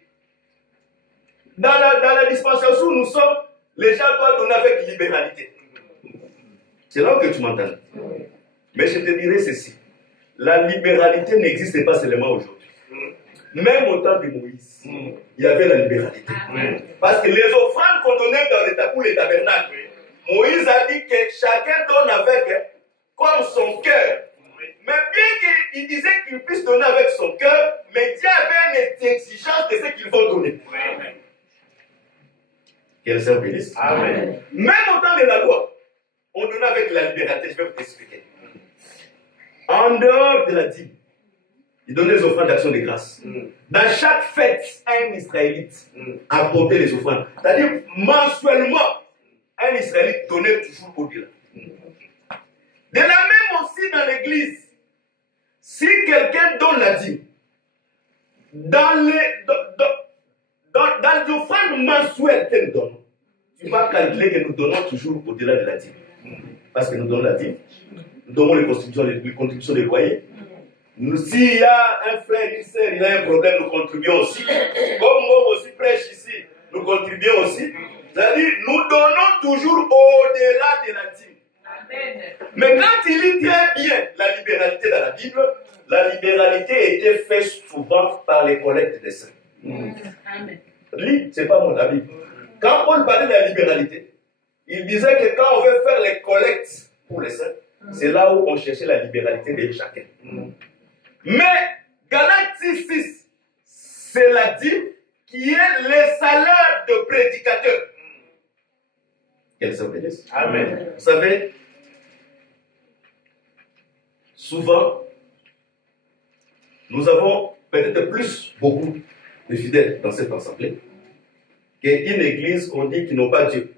dans la dispensation où nous sommes, les gens doivent donner avec libéralité. C'est là que tu m'entends. Mais je te dirais ceci. La libéralité n'existe pas seulement aujourd'hui. Même au temps de Moïse, il y avait la libéralité. Parce que les offrandes qu'on donnait dans les tabernacles, Moïse a dit que chacun donne avec comme son cœur. Mais bien qu'il disait qu'il puisse donner avec son cœur, mais Dieu avait une exigence de ce qu'il faut donner. Que le Seigneur bénisse. Amen. Même au temps de la loi, on donnait avec la libéralité. Je vais vous expliquer. En dehors de la dîme, il donnait les offrandes d'action de grâce. Dans chaque fête, un Israélite apportait les offrandes. C'est-à-dire, mensuellement, un Israélite donnait toujours au-delà. De la même aussi dans l'église, si quelqu'un donne la dîme, dans les offrandes mensuelles que nous donnons, tu vas calculer que nous donnons toujours au-delà de la dîme. Parce que nous donnons la dîme, nous donnons les contributions des loyers. S'il y a un frère, une sœur, il a un problème, nous contribuons aussi. Comme moi aussi prêche ici, nous contribuons aussi. C'est-à-dire, nous donnons toujours au-delà de la dîme. Amen. Mais quand il dit très bien la libéralité dans la Bible, la libéralité était faite souvent par les collectes des saints. Amen. Lis, c'est pas moi la Bible. Quand Paul parlait de la libéralité, il disait que quand on veut faire les collectes pour les saints, c'est là où on cherchait la libéralité de chacun. Mais Galates 6, c'est la dîme qui est le salaire de prédicateur. Qu'elle s'obéisse. Amen. Vous savez, souvent, nous avons peut-être beaucoup de fidèles dans cette assemblée qu'une église, on dit qu'ils n'ont pas Dieu.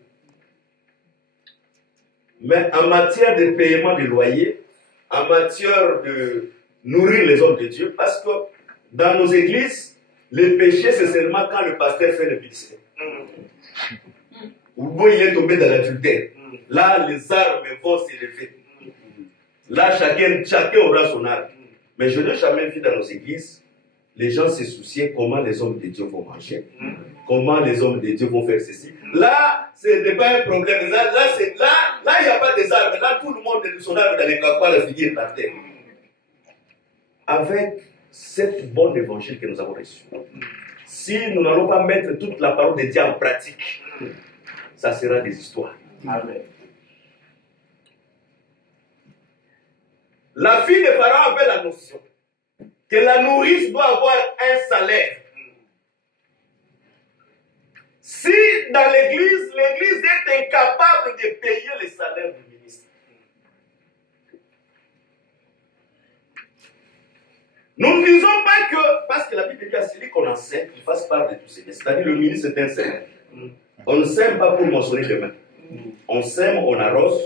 Mais en matière de paiement de loyer, en matière de nourrir les hommes de Dieu, parce que dans nos églises, le péché, c'est seulement quand le pasteur fait le ministère. Ou bon, il est tombé dans l'adultère. Là, les armes vont s'élever. Là, chacun aura son arme. Mais je n'ai jamais vu dans nos églises les gens se soucier comment les hommes de Dieu vont manger, comment les hommes de Dieu vont faire ceci. Là, ce n'est pas un problème. Là, il n'y a pas des armes. Là, tout le monde a son arme dans les capables de finir par terre. Avec cette bonne évangile que nous avons reçue, si nous n'allons pas mettre toute la parole de Dieu en pratique, ça sera des histoires. Amen. La fille de Pharaon avait la notion que la nourrice doit avoir un salaire. Si dans l'église, l'église est incapable de payer le salaire du ministre, nous ne disons pas que, parce que la Bible dit à celui qu'on enseigne, qu'il fasse part de tout ce. C'est-à-dire le ministre est un seigneur. On ne sème pas pour moissonner demain. On sème, on arrose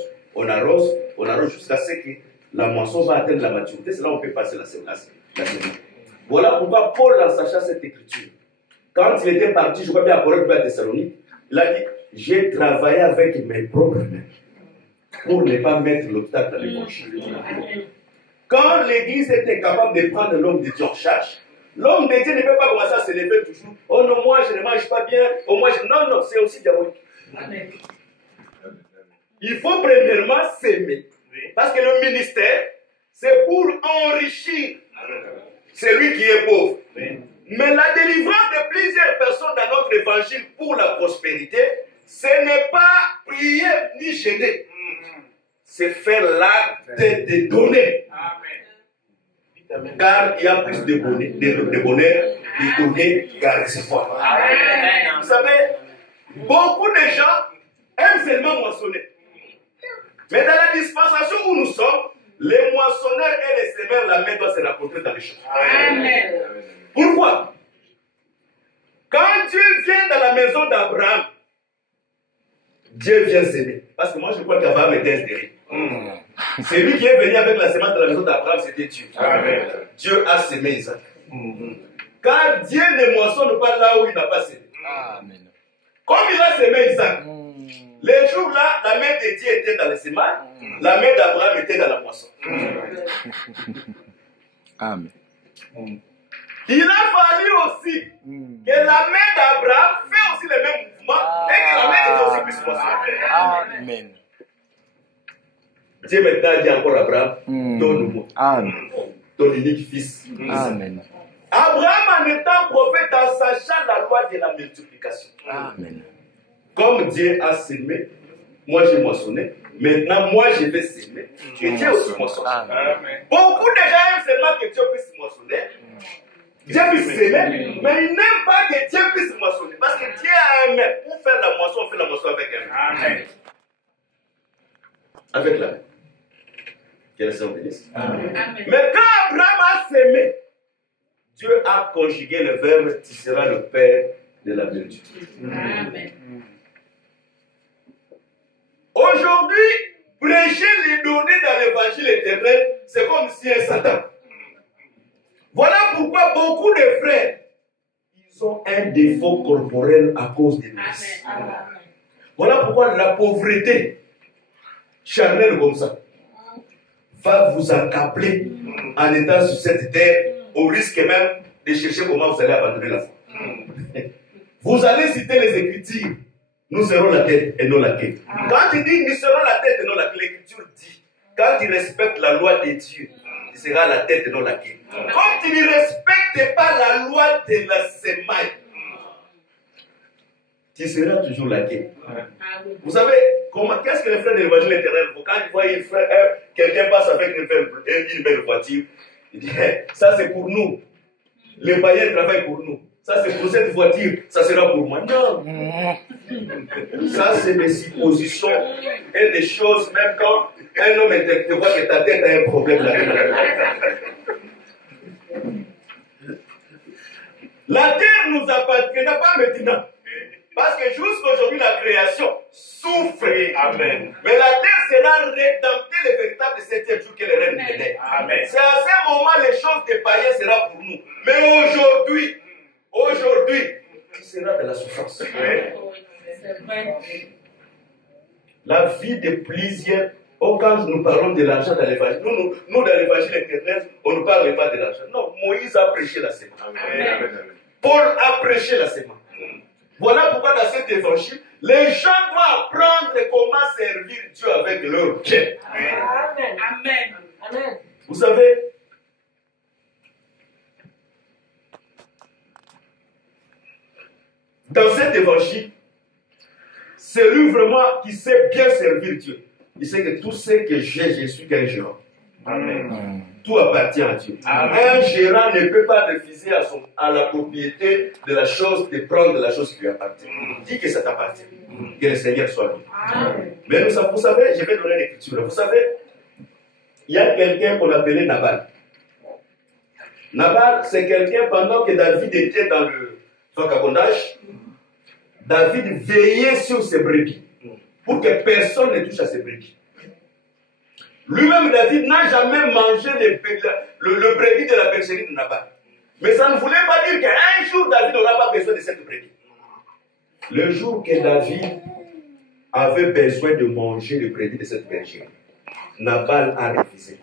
jusqu'à ce que la moisson va atteindre la maturité. C'est là où on peut passer la semaine. Voilà pourquoi Paul, en sachant cette écriture, quand il était parti, je crois bien à Corinthe, à Thessalonique, il a dit, j'ai travaillé avec mes propres mains pour ne pas mettre l'obstacle dans l'évangile. Quand l'église est incapable de prendre l'homme de Dieu en charge, l'homme de Dieu ne peut pas commencer à se lever toujours. Oh non, moi je ne mange pas bien. Oh, moi, non, non, c'est aussi diabolique. Amen. Il faut premièrement s'aimer. Parce que le ministère, c'est pour enrichir celui qui est pauvre. Mais la délivrance de plusieurs personnes dans notre évangile pour la prospérité, ce n'est pas prier ni gêner. C'est faire l'acte de donner. Amen. Car il y a plus de bonheur de donner qu'à recevoir. Vous savez, beaucoup de gens aiment seulement moissonner. Mais dans la dispensation où nous sommes, les moissonneurs et les semeurs, la main doit se rencontrer dans les champs. Amen. Pourquoi? Quand Dieu vient dans la maison d'Abraham, Dieu vient s'aimer. Parce que moi je crois qu'Abraham était inspiré. C'est lui qui est venu avec la semence de la maison d'Abraham, c'était Dieu. Amen. Dieu a sémé Isaac. Car Dieu ne moissonne pas là où il n'a pas sémé. Amen. Comme il a sémé Isaac, les jours-là, la main de Dieu était dans le sémage, la main d'Abraham était dans la moisson. Amen. Il a fallu aussi que la main d'Abraham fait aussi les mêmes mouvements et que la main de Dieu aussi puisse moissonner. Amen. Dieu maintenant dit encore à Abraham, donne-moi ton unique fils. Amen. Abraham en étant prophète, en sachant la loi de la multiplication. Amen. Comme Dieu a sémé, moi j'ai moissonné, maintenant moi je vais s'aimer, que Dieu aussi moissonne. Beaucoup de gens aiment seulement que Dieu puisse moissonner, Dieu puisse s'aimer, mais ils n'aiment pas que Dieu puisse moissonner, parce que Dieu a aimé. Pour faire la moisson, on fait la moisson avec un Amen. Avec la main. Que le Seigneur bénisse. Mais quand Abraham a s'aimé, Dieu a conjugué le verbe, tu seras le père de la multitude. Amen. Aujourd'hui, prêcher les données dans l'évangile éternel, c'est comme si un Satan. Voilà pourquoi beaucoup de frères, ils ont un défaut corporel à cause des nourrices. Voilà pourquoi la pauvreté charnelle comme ça va vous accabler en étant sur cette terre, au risque même de chercher comment vous allez abandonner la foi. Vous allez citer les Écritures. Nous serons la tête et non la queue. Quand il dit nous serons la tête et non la queue, l'Écriture dit, quand tu respectes la loi de Dieu, tu seras la tête et non la queue. Comme tu ne respectes pas la loi de la semaille, tu seras toujours la queue. Vous savez, qu'est-ce que les frères de l'évangile éternel font? Quand ils voient quelqu'un passe avec une belle voiture, il dit, ça c'est pour nous. Les païens travaillent pour nous. Ça c'est pour cette voiture, ça sera pour moi. Non. Ça c'est des suppositions et des choses, même quand un homme te voit que ta tête a un problème là. La terre nous appartient pas maintenant. Parce que jusqu'aujourd'hui, la création souffre. Amen. Mais la terre sera rédemptée le véritable septième jour que le règne de l'air. C'est à ce moment les choses des païens seront pour nous. Mais aujourd'hui, qui sera de la souffrance. La vie de plusieurs. Quand nous parlons de l'argent dans l'évangile, nous dans l'évangile éternel, on ne parle pas de l'argent. Non, Moïse a prêché la semence. Paul a prêché la semence. Voilà pourquoi dans cet évangile, les gens doivent apprendre comment servir Dieu avec leur cœur. Amen. Amen. Amen. Vous savez, dans cet évangile, celui vraiment qui sait bien servir Dieu, il sait que tout ce que j'ai, je suis qu'un géant. Amen. Tout appartient à Dieu. Un gérant ne peut pas refuser à la propriété de la chose, de prendre la chose qui lui appartient. Dis que ça t'appartient. Que le Seigneur soit loué. Mais vous savez, je vais donner l'écriture. Vous savez, il y a quelqu'un qu'on appelait Nabal. Nabal, c'est quelqu'un, pendant que David était dans le vagabondage, David veillait sur ses brebis pour que personne ne touche à ses brebis. Lui-même, David, n'a jamais mangé le brebis de la bergerie de Nabal. Mais ça ne voulait pas dire qu'un jour, David n'aura pas besoin de cette brebis. Le jour que David avait besoin de manger le brebis de cette bergerie, Nabal a refusé.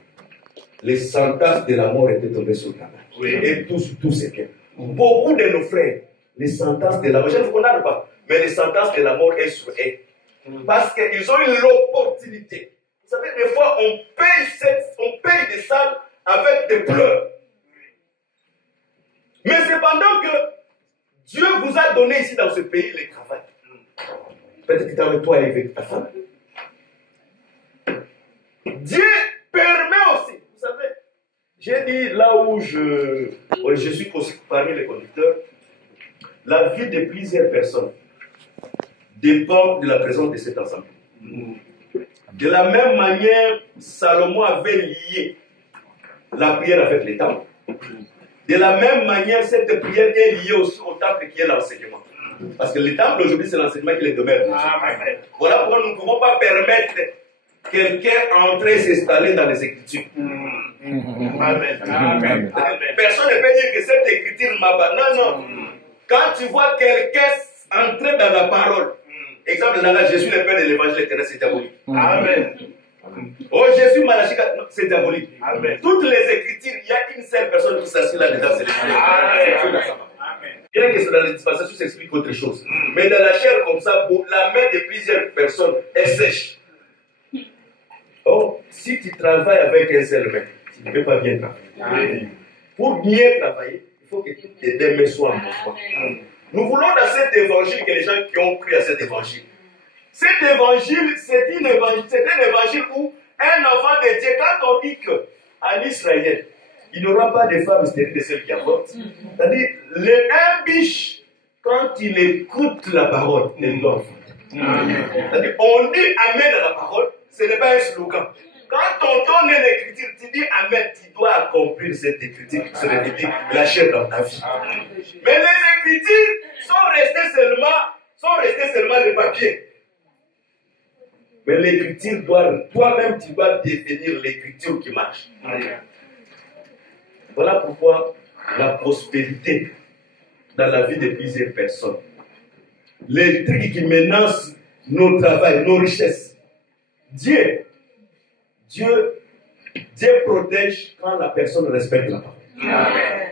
Les sentences de la mort étaient tombées sur Nabal. Oui. Et tous ces biens. Beaucoup de nos frères, les sentences de la mort, je ne vous condamne pas, mais les sentences de la mort sont sur eux. Parce qu'ils ont eu l'opportunité. Vous savez, des fois, on paye des salles avec des pleurs. Mais cependant que Dieu vous a donné ici dans ce pays le travail. Peut-être que tu es avec toi et avec ta femme. Dieu permet aussi, vous savez, j'ai dit là où je suis parmi les conducteurs, la vie de plusieurs personnes dépend de la présence de cet ensemble. De la même manière, Salomon avait lié la prière avec les temples. De la même manière, cette prière est liée aussi au temple qui est l'enseignement. Parce que le temple aujourd'hui, c'est l'enseignement qui les demeure. Voilà pourquoi nous ne pouvons pas permettre quelqu'un entrer et s'installer dans les Écritures. Amen. Amen. Personne ne peut dire que cette écriture m'a pas. Non, non. Quand tu vois quelqu'un entrer dans la parole, exemple, dans la je suis le père de l'évangile éternel, c'est diabolique. Amen. Oh, je suis Malachie, c'est diabolique. Amen. Toutes les écritures, il y a une seule personne qui s'assied là-dedans, c'est le Seigneur. Bien que dans la dispensation s'explique autre chose. Mais dans la chair comme ça, la main de plusieurs personnes est sèche. Oh, si tu travailles avec un seul main, tu ne peux pas bien travailler. Pour bien travailler, il faut que toutes tes deux mains soient en mouvement. Nous voulons dans cet évangile que les gens qui ont cru à cet évangile. Cet évangile, c'est un évangile où un enfant de Dieu, quand on dit qu'en Israël, il n'y aura pas de femme stérile de celle qui avorte. C'est-à-dire, un biche, quand il écoute la parole, il doit enfanter. C'est-à-dire, on dit Amen à la parole, ce n'est pas un slogan. Quand on donne l'écriture, tu dis Amen, tu dois accomplir cette écriture qui se répète la chair dans ta vie. Mais les écritures sont restées seulement le papier. Mais l'écriture toi-même, tu dois définir l'écriture qui marche. Voilà pourquoi la prospérité dans la vie de plusieurs personnes, les trucs qui menacent nos travails, nos richesses, Dieu protège quand la personne respecte la parole. Amen.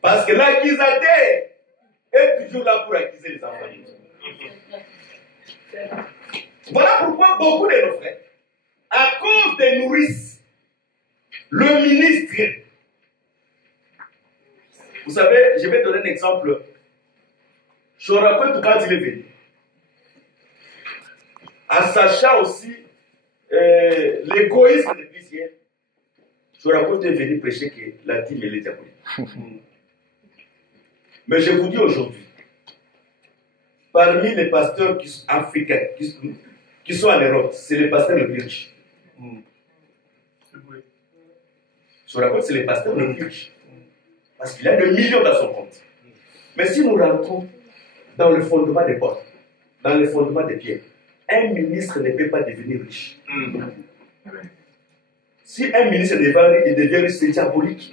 Parce que l'accusateur est toujours là pour accuser les enfants. Voilà pourquoi beaucoup de nos frères, à cause des nourrices, le ministre, vous savez, je vais donner un exemple. Chorakout, quand il est venu, en sachant aussi l'égoïsme de plusieurs, Chorakout est venu prêcher que la dîme est diabolique. Mais je vous dis aujourd'hui, parmi les pasteurs africains qui sont en Europe, c'est les pasteurs les plus riches. Chorakout, c'est les pasteurs les plus riches. Parce qu'il a des millions dans son compte. Mais si nous rentrons dans le fondement des portes, dans le fondement des pierres, un ministre ne peut pas devenir riche. Si un ministre devient riche, c'est diabolique.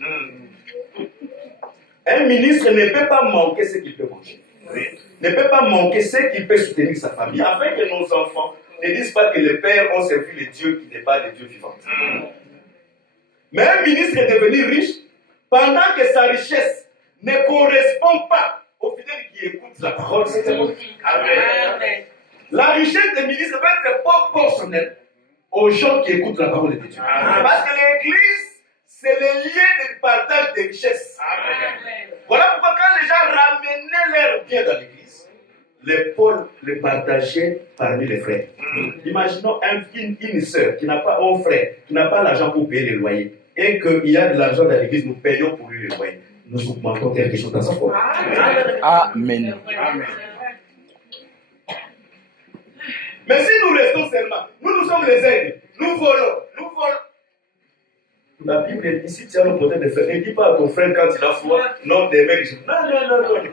Un ministre ne peut pas manquer ce qu'il peut manger. Ne peut pas manquer ce qu'il peut soutenir sa famille, afin que nos enfants ne disent pas que les pères ont servi les dieux qui n'est pas les dieux vivants. Mais un ministre est devenu riche pendant que sa richesse ne correspond pas aux fidèles qui écoutent la parole. C'est diabolique. Amen. La richesse des ministres va être proportionnelle aux gens qui écoutent la parole de Dieu. Amen. Parce que l'église, c'est le lien de partage des richesses. Amen. Voilà pourquoi quand les gens ramenaient leurs biens dans l'église, Paul le partageait parmi les frères. Imaginons une sœur qui n'a pas un frère, qui n'a pas l'argent pour payer les loyers, et qu'il y a de l'argent dans l'église, nous payons pour lui les loyers. Nous augmentons quelque chose dans sa foi. Amen. Mais si nous restons seulement, nous sommes les aigles, nous volons. La Bible dit, si tu as le potentiel de faire, ne dis pas à ton frère quand il a froid, non, des mecs. Non.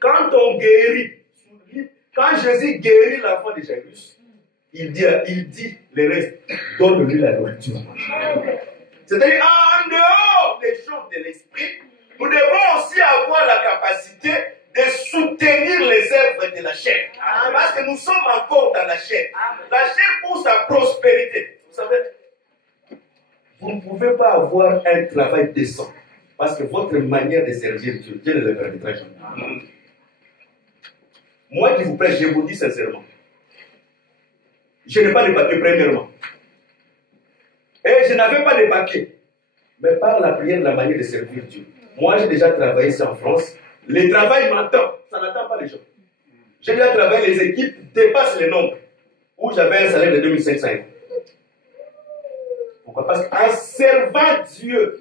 Quand on guérit, quand Jésus guérit l'enfant de Jairus, il dit le reste, donne-lui la nourriture. C'est-à-dire, en dehors des choses de l'esprit, nous devons aussi avoir la capacité de soutenir les œuvres de la chair. Parce que nous sommes encore dans la chair. La chair pour sa prospérité. Vous savez, vous ne pouvez pas avoir un travail décent. Parce que votre manière de servir Dieu, Dieu ne le permettra jamais. Moi qui vous prêche, je vous dis sincèrement, je n'ai pas de papier premièrement. Et je n'avais pas de papier. Mais par la prière, la manière de servir Dieu. Moi, j'ai déjà travaillé ici en France. Le travail m'attend. Ça n'attend pas les gens. J'ai déjà travaillé, les équipes dépassent le nombre. Où j'avais un salaire de 2500 €. Pourquoi? Parce qu'en servant Dieu,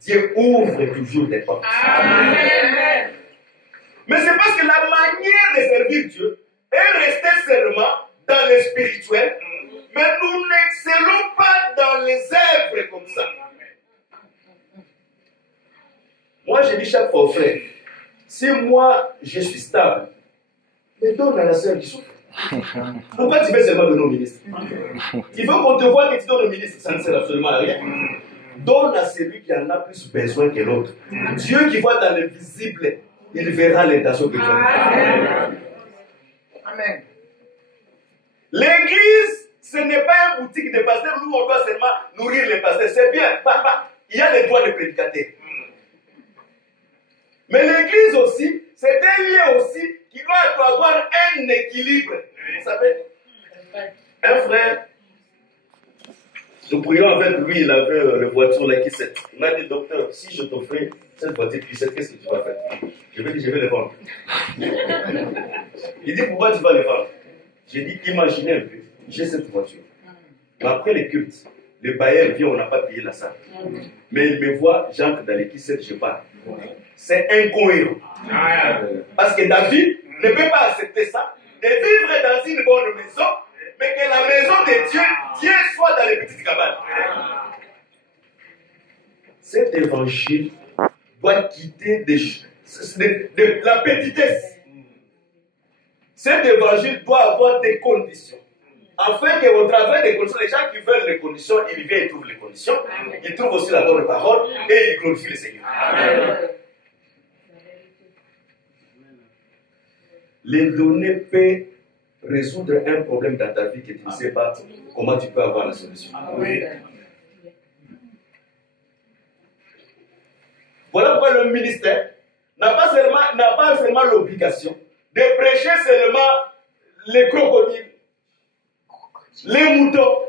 Dieu ouvre toujours des portes. Amen. Mais c'est parce que la manière de servir Dieu est restée seulement dans le spirituel, mais nous n'excellons pas dans les œuvres comme ça. Moi, je dis chaque fois aux frères, si moi, je suis stable, mais donne à la sœur qui souffre. Pourquoi tu veux seulement donner au ministre? Tu veux qu'on te voit que tu donnes au ministre, ça ne sert absolument à rien. Donne à celui qui en a plus besoin que l'autre. Dieu qui voit dans le visible, il verra l'intention que tu as. Amen. L'église, ce n'est pas une boutique de pasteurs où on doit seulement nourrir les pasteurs. C'est bien, papa, il y a les droits des prédicateurs. Mais l'église aussi, c'est un lieu aussi qui doit avoir un équilibre. Vous savez, un frère, nous prions avec lui, il avait la voiture, la Q7. Il m'a dit, docteur, si je t'offrais cette voiture Q7, qu'est-ce que tu vas faire? Je lui ai dit, je vais le vendre. Il dit, pourquoi tu vas le vendre? J'ai dit, imaginez un peu, j'ai cette voiture. Mais après les cultes, le bailleur vient, on n'a pas payé la salle. Mais il me voit, j'entre dans les Q7, je pars. C'est incohérent. Parce que David ne peut pas accepter ça, de vivre dans une bonne maison, mais que la maison de Dieu, Dieu soit dans les petites cabanes. Cet évangile doit quitter de la petitesse. Cet évangile doit avoir des conditions. Afin qu'au travers des conditions, les gens qui veulent les conditions, ils viennent et trouvent les conditions. Ils trouvent aussi la bonne parole et ils glorifient le Seigneur. Amen. Les données peuvent résoudre un problème dans ta vie que tu ne sais pas comment tu peux avoir la solution. Oui. Voilà pourquoi le ministère n'a pas seulement l'obligation de prêcher seulement les crocodiles, les moutons,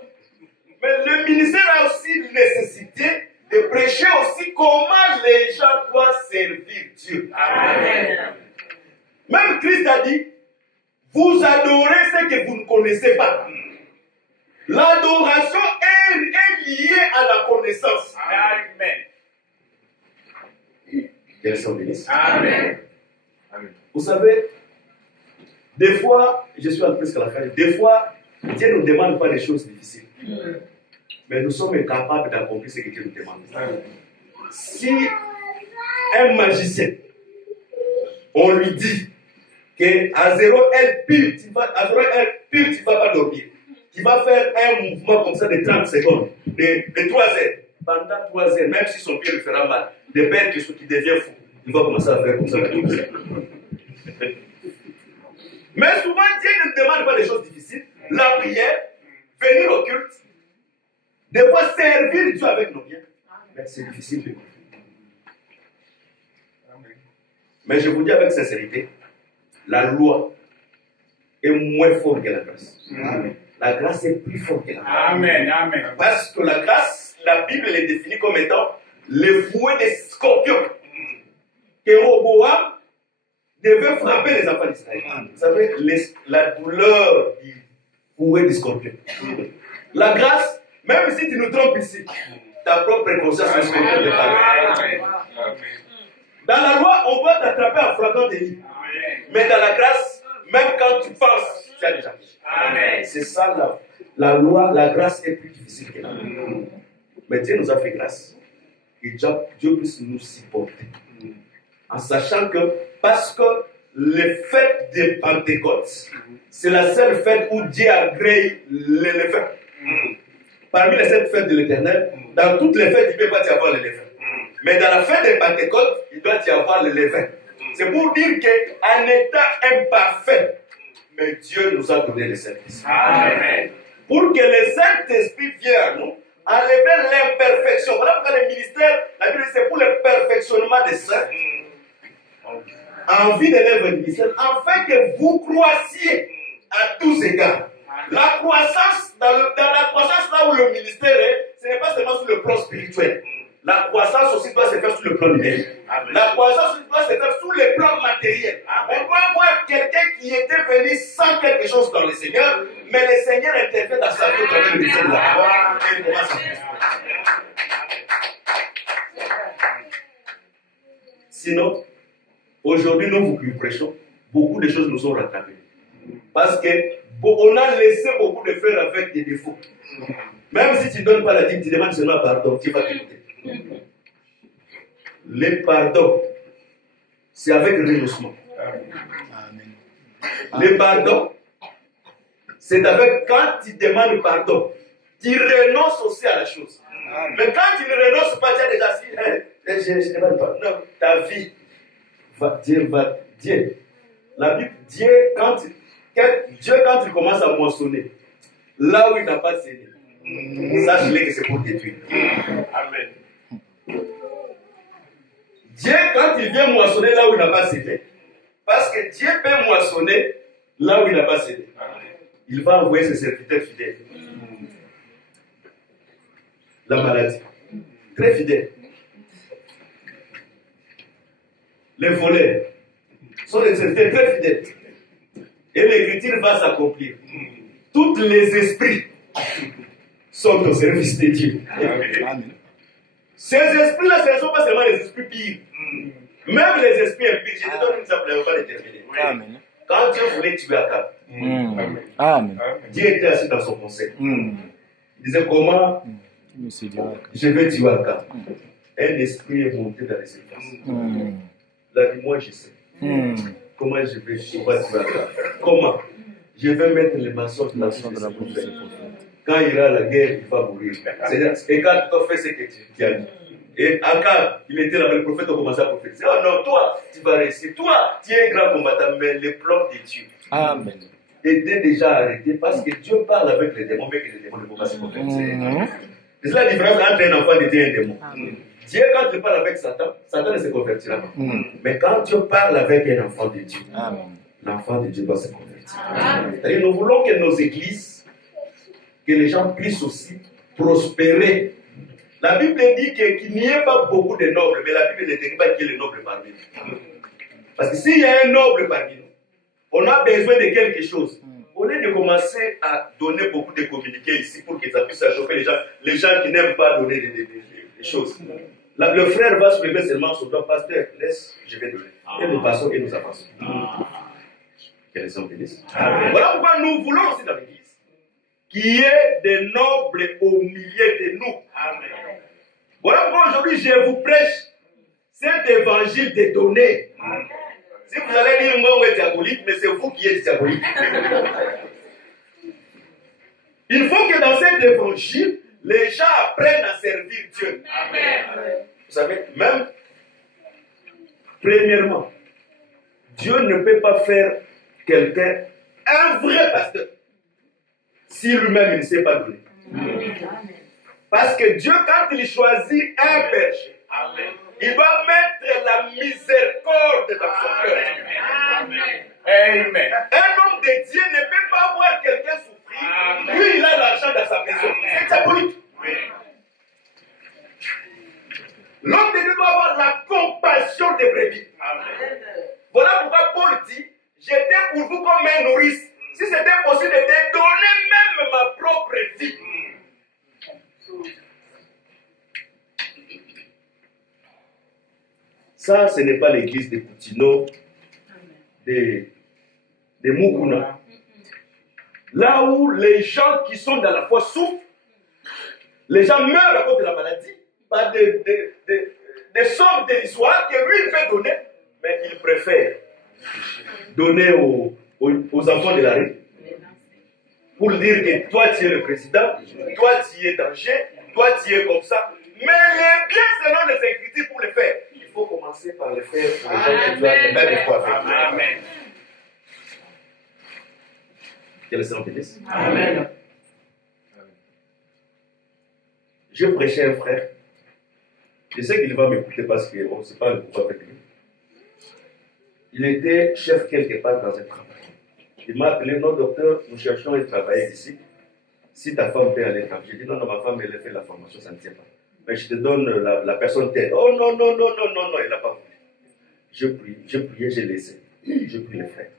mais le ministère a aussi nécessité de prêcher aussi comment les gens doivent servir Dieu. Amen. Même Christ a dit, vous adorez ce que vous ne connaissez pas. L'adoration est liée à la connaissance. Amen. Quels sont bénis. Amen. Vous savez, des fois, je suis en plus qu'à la fin, des fois, Dieu ne nous demande pas des choses difficiles. Mais nous sommes incapables d'accomplir ce que Dieu nous demande. Si un magicien, on lui dit qu'à 0 L pile, tu ne vas pas dormir. Tu vas faire un mouvement comme ça de 30 secondes, de 3 heures. Pendant 3 heures, même si son pied lui fera mal, de peur qui devient fou, il va commencer à faire comme ça. Mais souvent, Dieu ne demande pas des choses difficiles. La prière, venir au culte, des fois servir Dieu avec nos biens. Mais c'est difficile de comprendre. Mais je vous dis avec sincérité, la loi est moins forte que la grâce. Amen. La grâce est plus forte que la loi. Amen. Amen. Parce que la grâce, la Bible est définie comme étant le fouet des scorpions. Que Roboam devait frapper les enfants d'Israël. Vous savez, la douleur du fouet du scorpion. La grâce, même si tu nous trompes ici, ta propre conscience, le scorpion n'est pas là. Dans la loi, on doit t'attraper en flagrant délit. Mais dans la grâce, même quand tu penses, tu as déjà péché. C'est ça la loi, la grâce est plus difficile que la loi. Mais Dieu nous a fait grâce. Et Dieu puisse nous supporter. En sachant que, parce que les fêtes de Pentecôte, c'est la seule fête où Dieu agrée les levains. Parmi les 7 fêtes de l'Éternel, dans toutes les fêtes, il ne peut pas y avoir les levains. Mais dans la fête de Pentecôte, il doit y avoir les levains. C'est pour dire qu'en état imparfait, mais Dieu nous a donné le Saint-Esprit. Pour que le Saint-Esprit vienne à nous, enlever l'imperfection. Voilà pourquoi le ministère, la Bible dit, c'est pour le perfectionnement des saints. En vue de l'œuvre du ministère, afin que vous croissiez à tous égards. La croissance, dans la croissance là où le ministère est, ce n'est pas seulement sur le plan spirituel. La croissance aussi doit se faire sur le plan numérique. La croissance aussi doit se faire sur le plan matériel. On peut avoir quelqu'un qui était venu sans quelque chose dans le Seigneur, mais le Seigneur intervient dans sa vie dans le ministère de la gloire et il commence à faire. Sinon, aujourd'hui, nous vous prêchons, beaucoup de choses nous ont rattrapées. Parce qu'on a laissé beaucoup de frères avec des défauts. Même si tu ne donnes pas la dîme, tu demandes seulement pardon, tu vas t'écouter. Le pardon, c'est avec renoncement. Le pardon, c'est avec quand tu demandes pardon, tu renonces aussi à la chose. Mais quand tu ne renonces pas, tu as déjà dit, je ne demande pas. Non, ta vie, Dieu. La Bible, Dieu, quand il commence à moissonner, là où il n'a pas sémé, sache-le que c'est pour détruire. Amen. Dieu, quand il vient moissonner là où il n'a pas sémé, parce que Dieu peut moissonner là où il n'a pas sémé, il va envoyer ses serviteurs fidèles. La maladie, très fidèle. Les voleurs sont des serviteurs très fidèles. Et l'écriture va s'accomplir. Tous les esprits sont au service de Dieu. Amen. Ces esprits-là, ce ne sont pas seulement les esprits pires. Même les esprits impies. Je te donne une exemple, je ne vais pas les terminer. Amen. Quand Dieu voulait tuer Akab, Dieu était assis dans son conseil. Il disait comment je vais tuer Akab. Un esprit est monté dans les surfaces. Il a dit, moi je sais. Comment je vais tuer Akab? Comment? Je vais mettre les maçons dans la bouche. Quand il ira à la guerre, il va mourir. Et quand tu as fait ce que tu as dit. Et Akab, il était là, le prophète a commencé à prophétiser. Oh non, toi, tu vas réussir. Toi, tu es un grand combattant, mais le plan de Dieu Amen. était déjà arrêté parce que Dieu parle avec les démons, mais que les démons ne peuvent pas se convertir. C'est la différence entre un enfant de Dieu et un démon. Dieu, quand il parle avec Satan, Satan ne se convertira pas. Mais quand Dieu parle avec un enfant de Dieu, l'enfant de Dieu doit se convertir. C'est-à-dire, nous voulons que nos églises, que les gens puissent aussi prospérer. La Bible dit qu'il n'y ait pas beaucoup de nobles, mais la Bible ne dit pas qu'il y ait les nobles parmi nous. Parce que s'il y a un noble parmi nous, on a besoin de quelque chose. Au lieu de commencer à donner beaucoup de communiqués ici pour qu'ils puissent chauffer les gens qui n'aiment pas donner des choses. Le frère va se lever seulement sur le pasteur, laisse, je vais donner. Et nous passons et nous avançons. Que les hommes bénissent. Voilà pourquoi nous voulons aussi dans l'église qu'il y ait des nobles au milieu de nous. Amen. Voilà pourquoi aujourd'hui je vous prêche cet évangile de donner. Si vous allez dire moi on est diabolique, mais c'est vous qui êtes diabolique. Il faut que dans cet évangile, les gens apprennent à servir Dieu. Amen. Vous savez, même, premièrement, Dieu ne peut pas faire quelqu'un un vrai pasteur si lui-même il ne sait pas donner. Parce que Dieu, quand il choisit un berger, il va mettre la miséricorde dans son cœur. Amen. Un homme de Dieu ne peut pas voir quelqu'un souffrir. Lui, il a l'argent dans sa maison. C'est diabolique. L'homme de Dieu doit avoir la compassion des brebis. Voilà pourquoi j'étais pour vous comme un nourrice. Si c'était possible de donner même ma propre vie. Ça, ce n'est pas l'église de Poutino, de Mukuna. Là où les gens qui sont dans la foi souffrent, les gens meurent à cause de la maladie, par des sommes dérisoires que lui il peut donner, mais il préfère donner aux enfants de la rue pour dire que toi tu es le président, toi tu es danger, toi tu es comme ça. Mais les biens selon les Écritures pour le faire, il faut commencer par le faire pour les gens qui doivent le faire de foi. Amen. Que le Seigneur bénisse. Amen. Je prêchais un frère. Je sais qu'il va m'écouter parce qu'on ne sait pas le pourquoi avec lui. Il était chef quelque part dans un travail. Il m'a appelé, non docteur, nous cherchons un travail ici. Si ta femme peut aller travailler. J'ai dit non, ma femme elle a fait la formation, ça ne tient pas. Mais je te donne la personne telle. Oh non, il n'a pas voulu. Je priais, j'ai laissé. Je prie le frère.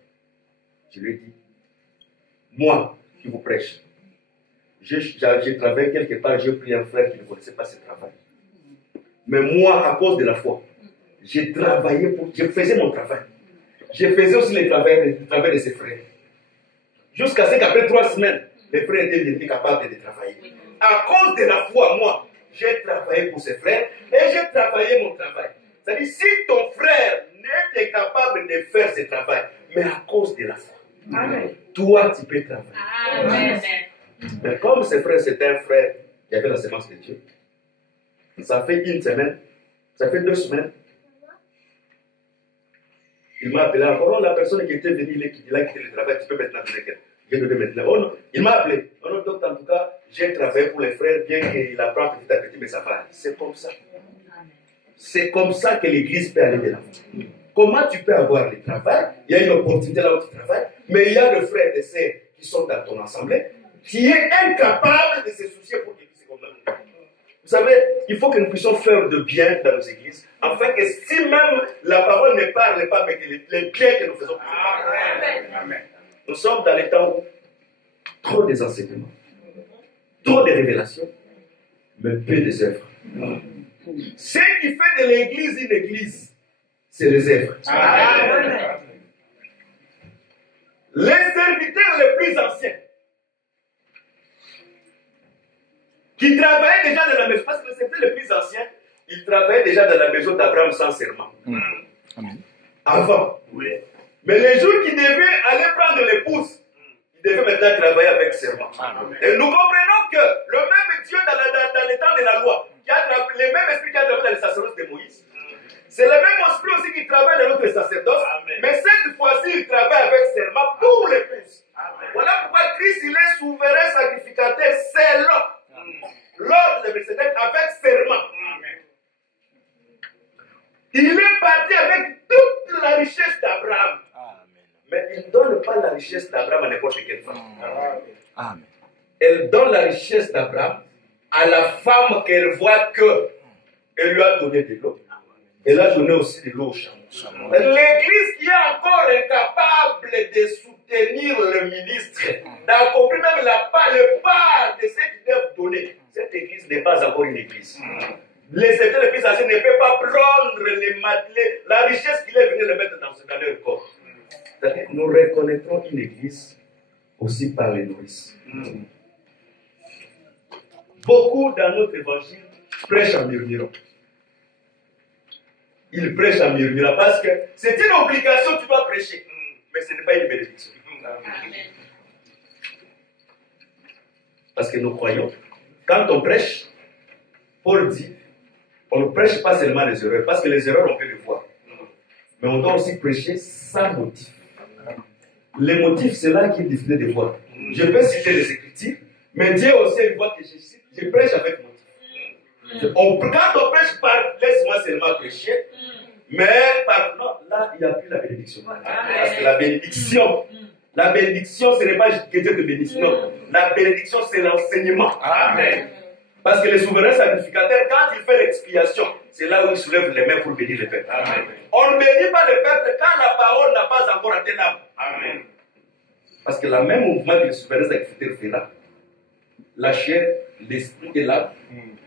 Je lui ai dit, moi qui vous prêche, j'ai travaillé quelque part, j'ai pris un frère qui ne connaissait pas ce travail. Mais moi, à cause de la foi, j'ai travaillé je faisais mon travail. Je faisais aussi le travail de ses frères. Jusqu'à ce qu'après 3 semaines, les frères étaient capables de travailler. À cause de la foi, moi, j'ai travaillé pour ses frères et j'ai travaillé mon travail. C'est-à-dire, si ton frère n'était capable de faire ce travail, mais à cause de la foi, amen, toi, tu peux travailler. Amen. Mais comme ses frères, c'était un frère qui avait la sémence de Dieu, ça fait 1 semaine, ça fait 2 semaines, il m'a appelé encore. Oh, la personne qui était venue, qui a quitté le travail, tu peux maintenant donner quelqu'un. Je vais donner maintenant. Oh non, il m'a appelé. Oh non, docteur, en tout cas, j'ai travaillé pour les frères, bien qu'il apprend petit à petit, mais ça va. C'est comme ça. C'est comme ça que l'église peut aller de l'avant. Comment tu peux avoir le travail? Il y a une opportunité là où tu travailles, mais il y a des frères et des sœurs qui sont dans ton assemblée, qui est incapable de se soucier pour qu'ils puissent comprendre. Vous savez, il faut que nous puissions faire de bien dans nos églises, afin que si même la parole ne parle pas, mais que les biens que nous faisons. Amen. Amen. Nous sommes dans les temps où trop des enseignements, trop de révélations, mais peu des œuvres. Ce qui fait de l'église une église, c'est les œuvres. Amen. Les serviteurs les plus anciens, qui travaillaient déjà dans la maison, parce que les serviteurs les plus anciens, ils travaillaient déjà dans la maison d'Abraham sans serment. Amen. Avant. Oui. Mais les jours qu'ils devaient aller prendre l'épouse, ils devaient maintenant travailler avec serment. Amen. Et nous comprenons que le même Dieu dans le temps de la loi, le même esprit qui a travaillé dans le sacerdoce de Moïse, c'est le même esprit aussi qui travaille dans notre sacerdoce. Amen. Mais cette fois-ci, il travaille avec serment pour l'épouse. Voilà pourquoi Christ, il est souverain sacrificateur selon l'ordre de Melchizedek avec serment. Amen. Il est parti avec toute la richesse d'Abraham. Mais il ne donne pas la richesse d'Abraham à n'importe quelle femme. Amen. Elle donne la richesse d'Abraham à la femme qu'elle voit qu'elle lui a donné de l'eau. Elle a donné aussi de l'eau au champ. L'église qui est encore incapable de soutenir le ministre, d'accomplir même le part de ce qu'ils doivent donner, cette église n'est pas encore une église. Les secteurs les plus anciens ne peuvent pas prendre la richesse qu'il est venu le mettre dans leur corps. Nous reconnaîtrons une église aussi par les nourrices. Beaucoup dans notre évangile prêchent en murmurant. Ils prêchent en murmurant parce que c'est une obligation, tu dois prêcher. Mais ce n'est pas une bénédiction. Parce que nous croyons, quand on prêche, Paul dit, on ne prêche pas seulement les erreurs, parce que les erreurs on peut les voir. Mais on doit aussi prêcher sans motif. Les motifs, c'est là qu'il est difficile de voir. Je peux citer les Écritures, mais Dieu aussi, il voit que je prêche avec motif. Quand on prêche par, laisse-moi seulement prêcher, mais par, non, là, il n'y a plus la bénédiction. Parce que la bénédiction, ce n'est pas que Dieu te bénisse. Non, la bénédiction, c'est l'enseignement. Amen. Parce que le souverain sacrificateur, quand il fait l'expiation, c'est là où il soulève les mains pour bénir le peuple. Amen. On ne bénit pas le peuple quand la parole n'a pas encore atteint l'âme. Amen. Parce que le même mouvement que le souverain sacrificateur fait là, la chair, l'esprit et l'âme.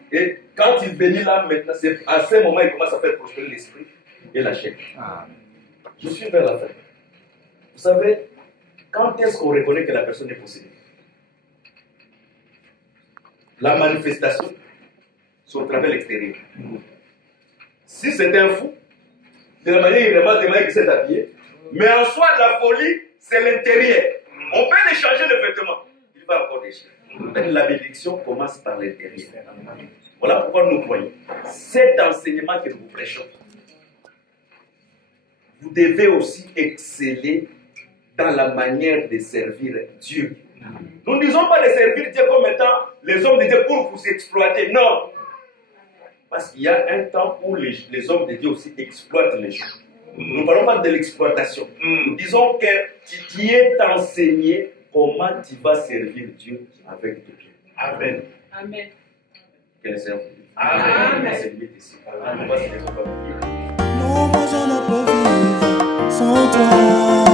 Et quand il bénit l'âme maintenant, c'est à ce moment il commence à faire prospérer l'esprit et la chair. Amen. Je suis vers la fin. Vous savez, quand est-ce qu'on reconnaît que la personne est possédée? La manifestation, c'est au travers l'extérieur. Si c'est un fou, de la manière il remarque qu'il s'est habillé, mais en soi, la folie, c'est l'intérieur. On peut échanger le vêtement, il va encore déchirer. La bénédiction commence par l'intérieur. Voilà pourquoi nous croyons. Cet enseignement que nous vous prêchons, vous devez aussi exceller dans la manière de servir Dieu. Nous ne disons pas de servir Dieu comme étant les hommes de Dieu pour vous exploiter. Non. Parce qu'il y a un temps où les hommes de Dieu aussi exploitent les gens. Nous ne parlons pas de l'exploitation. Nous disons que tu es enseigné comment tu vas servir Dieu avec ton cœur. Amen. Amen. Que le Seigneur vous dise. Amen. Non, moi je ne peux vivre sans toi.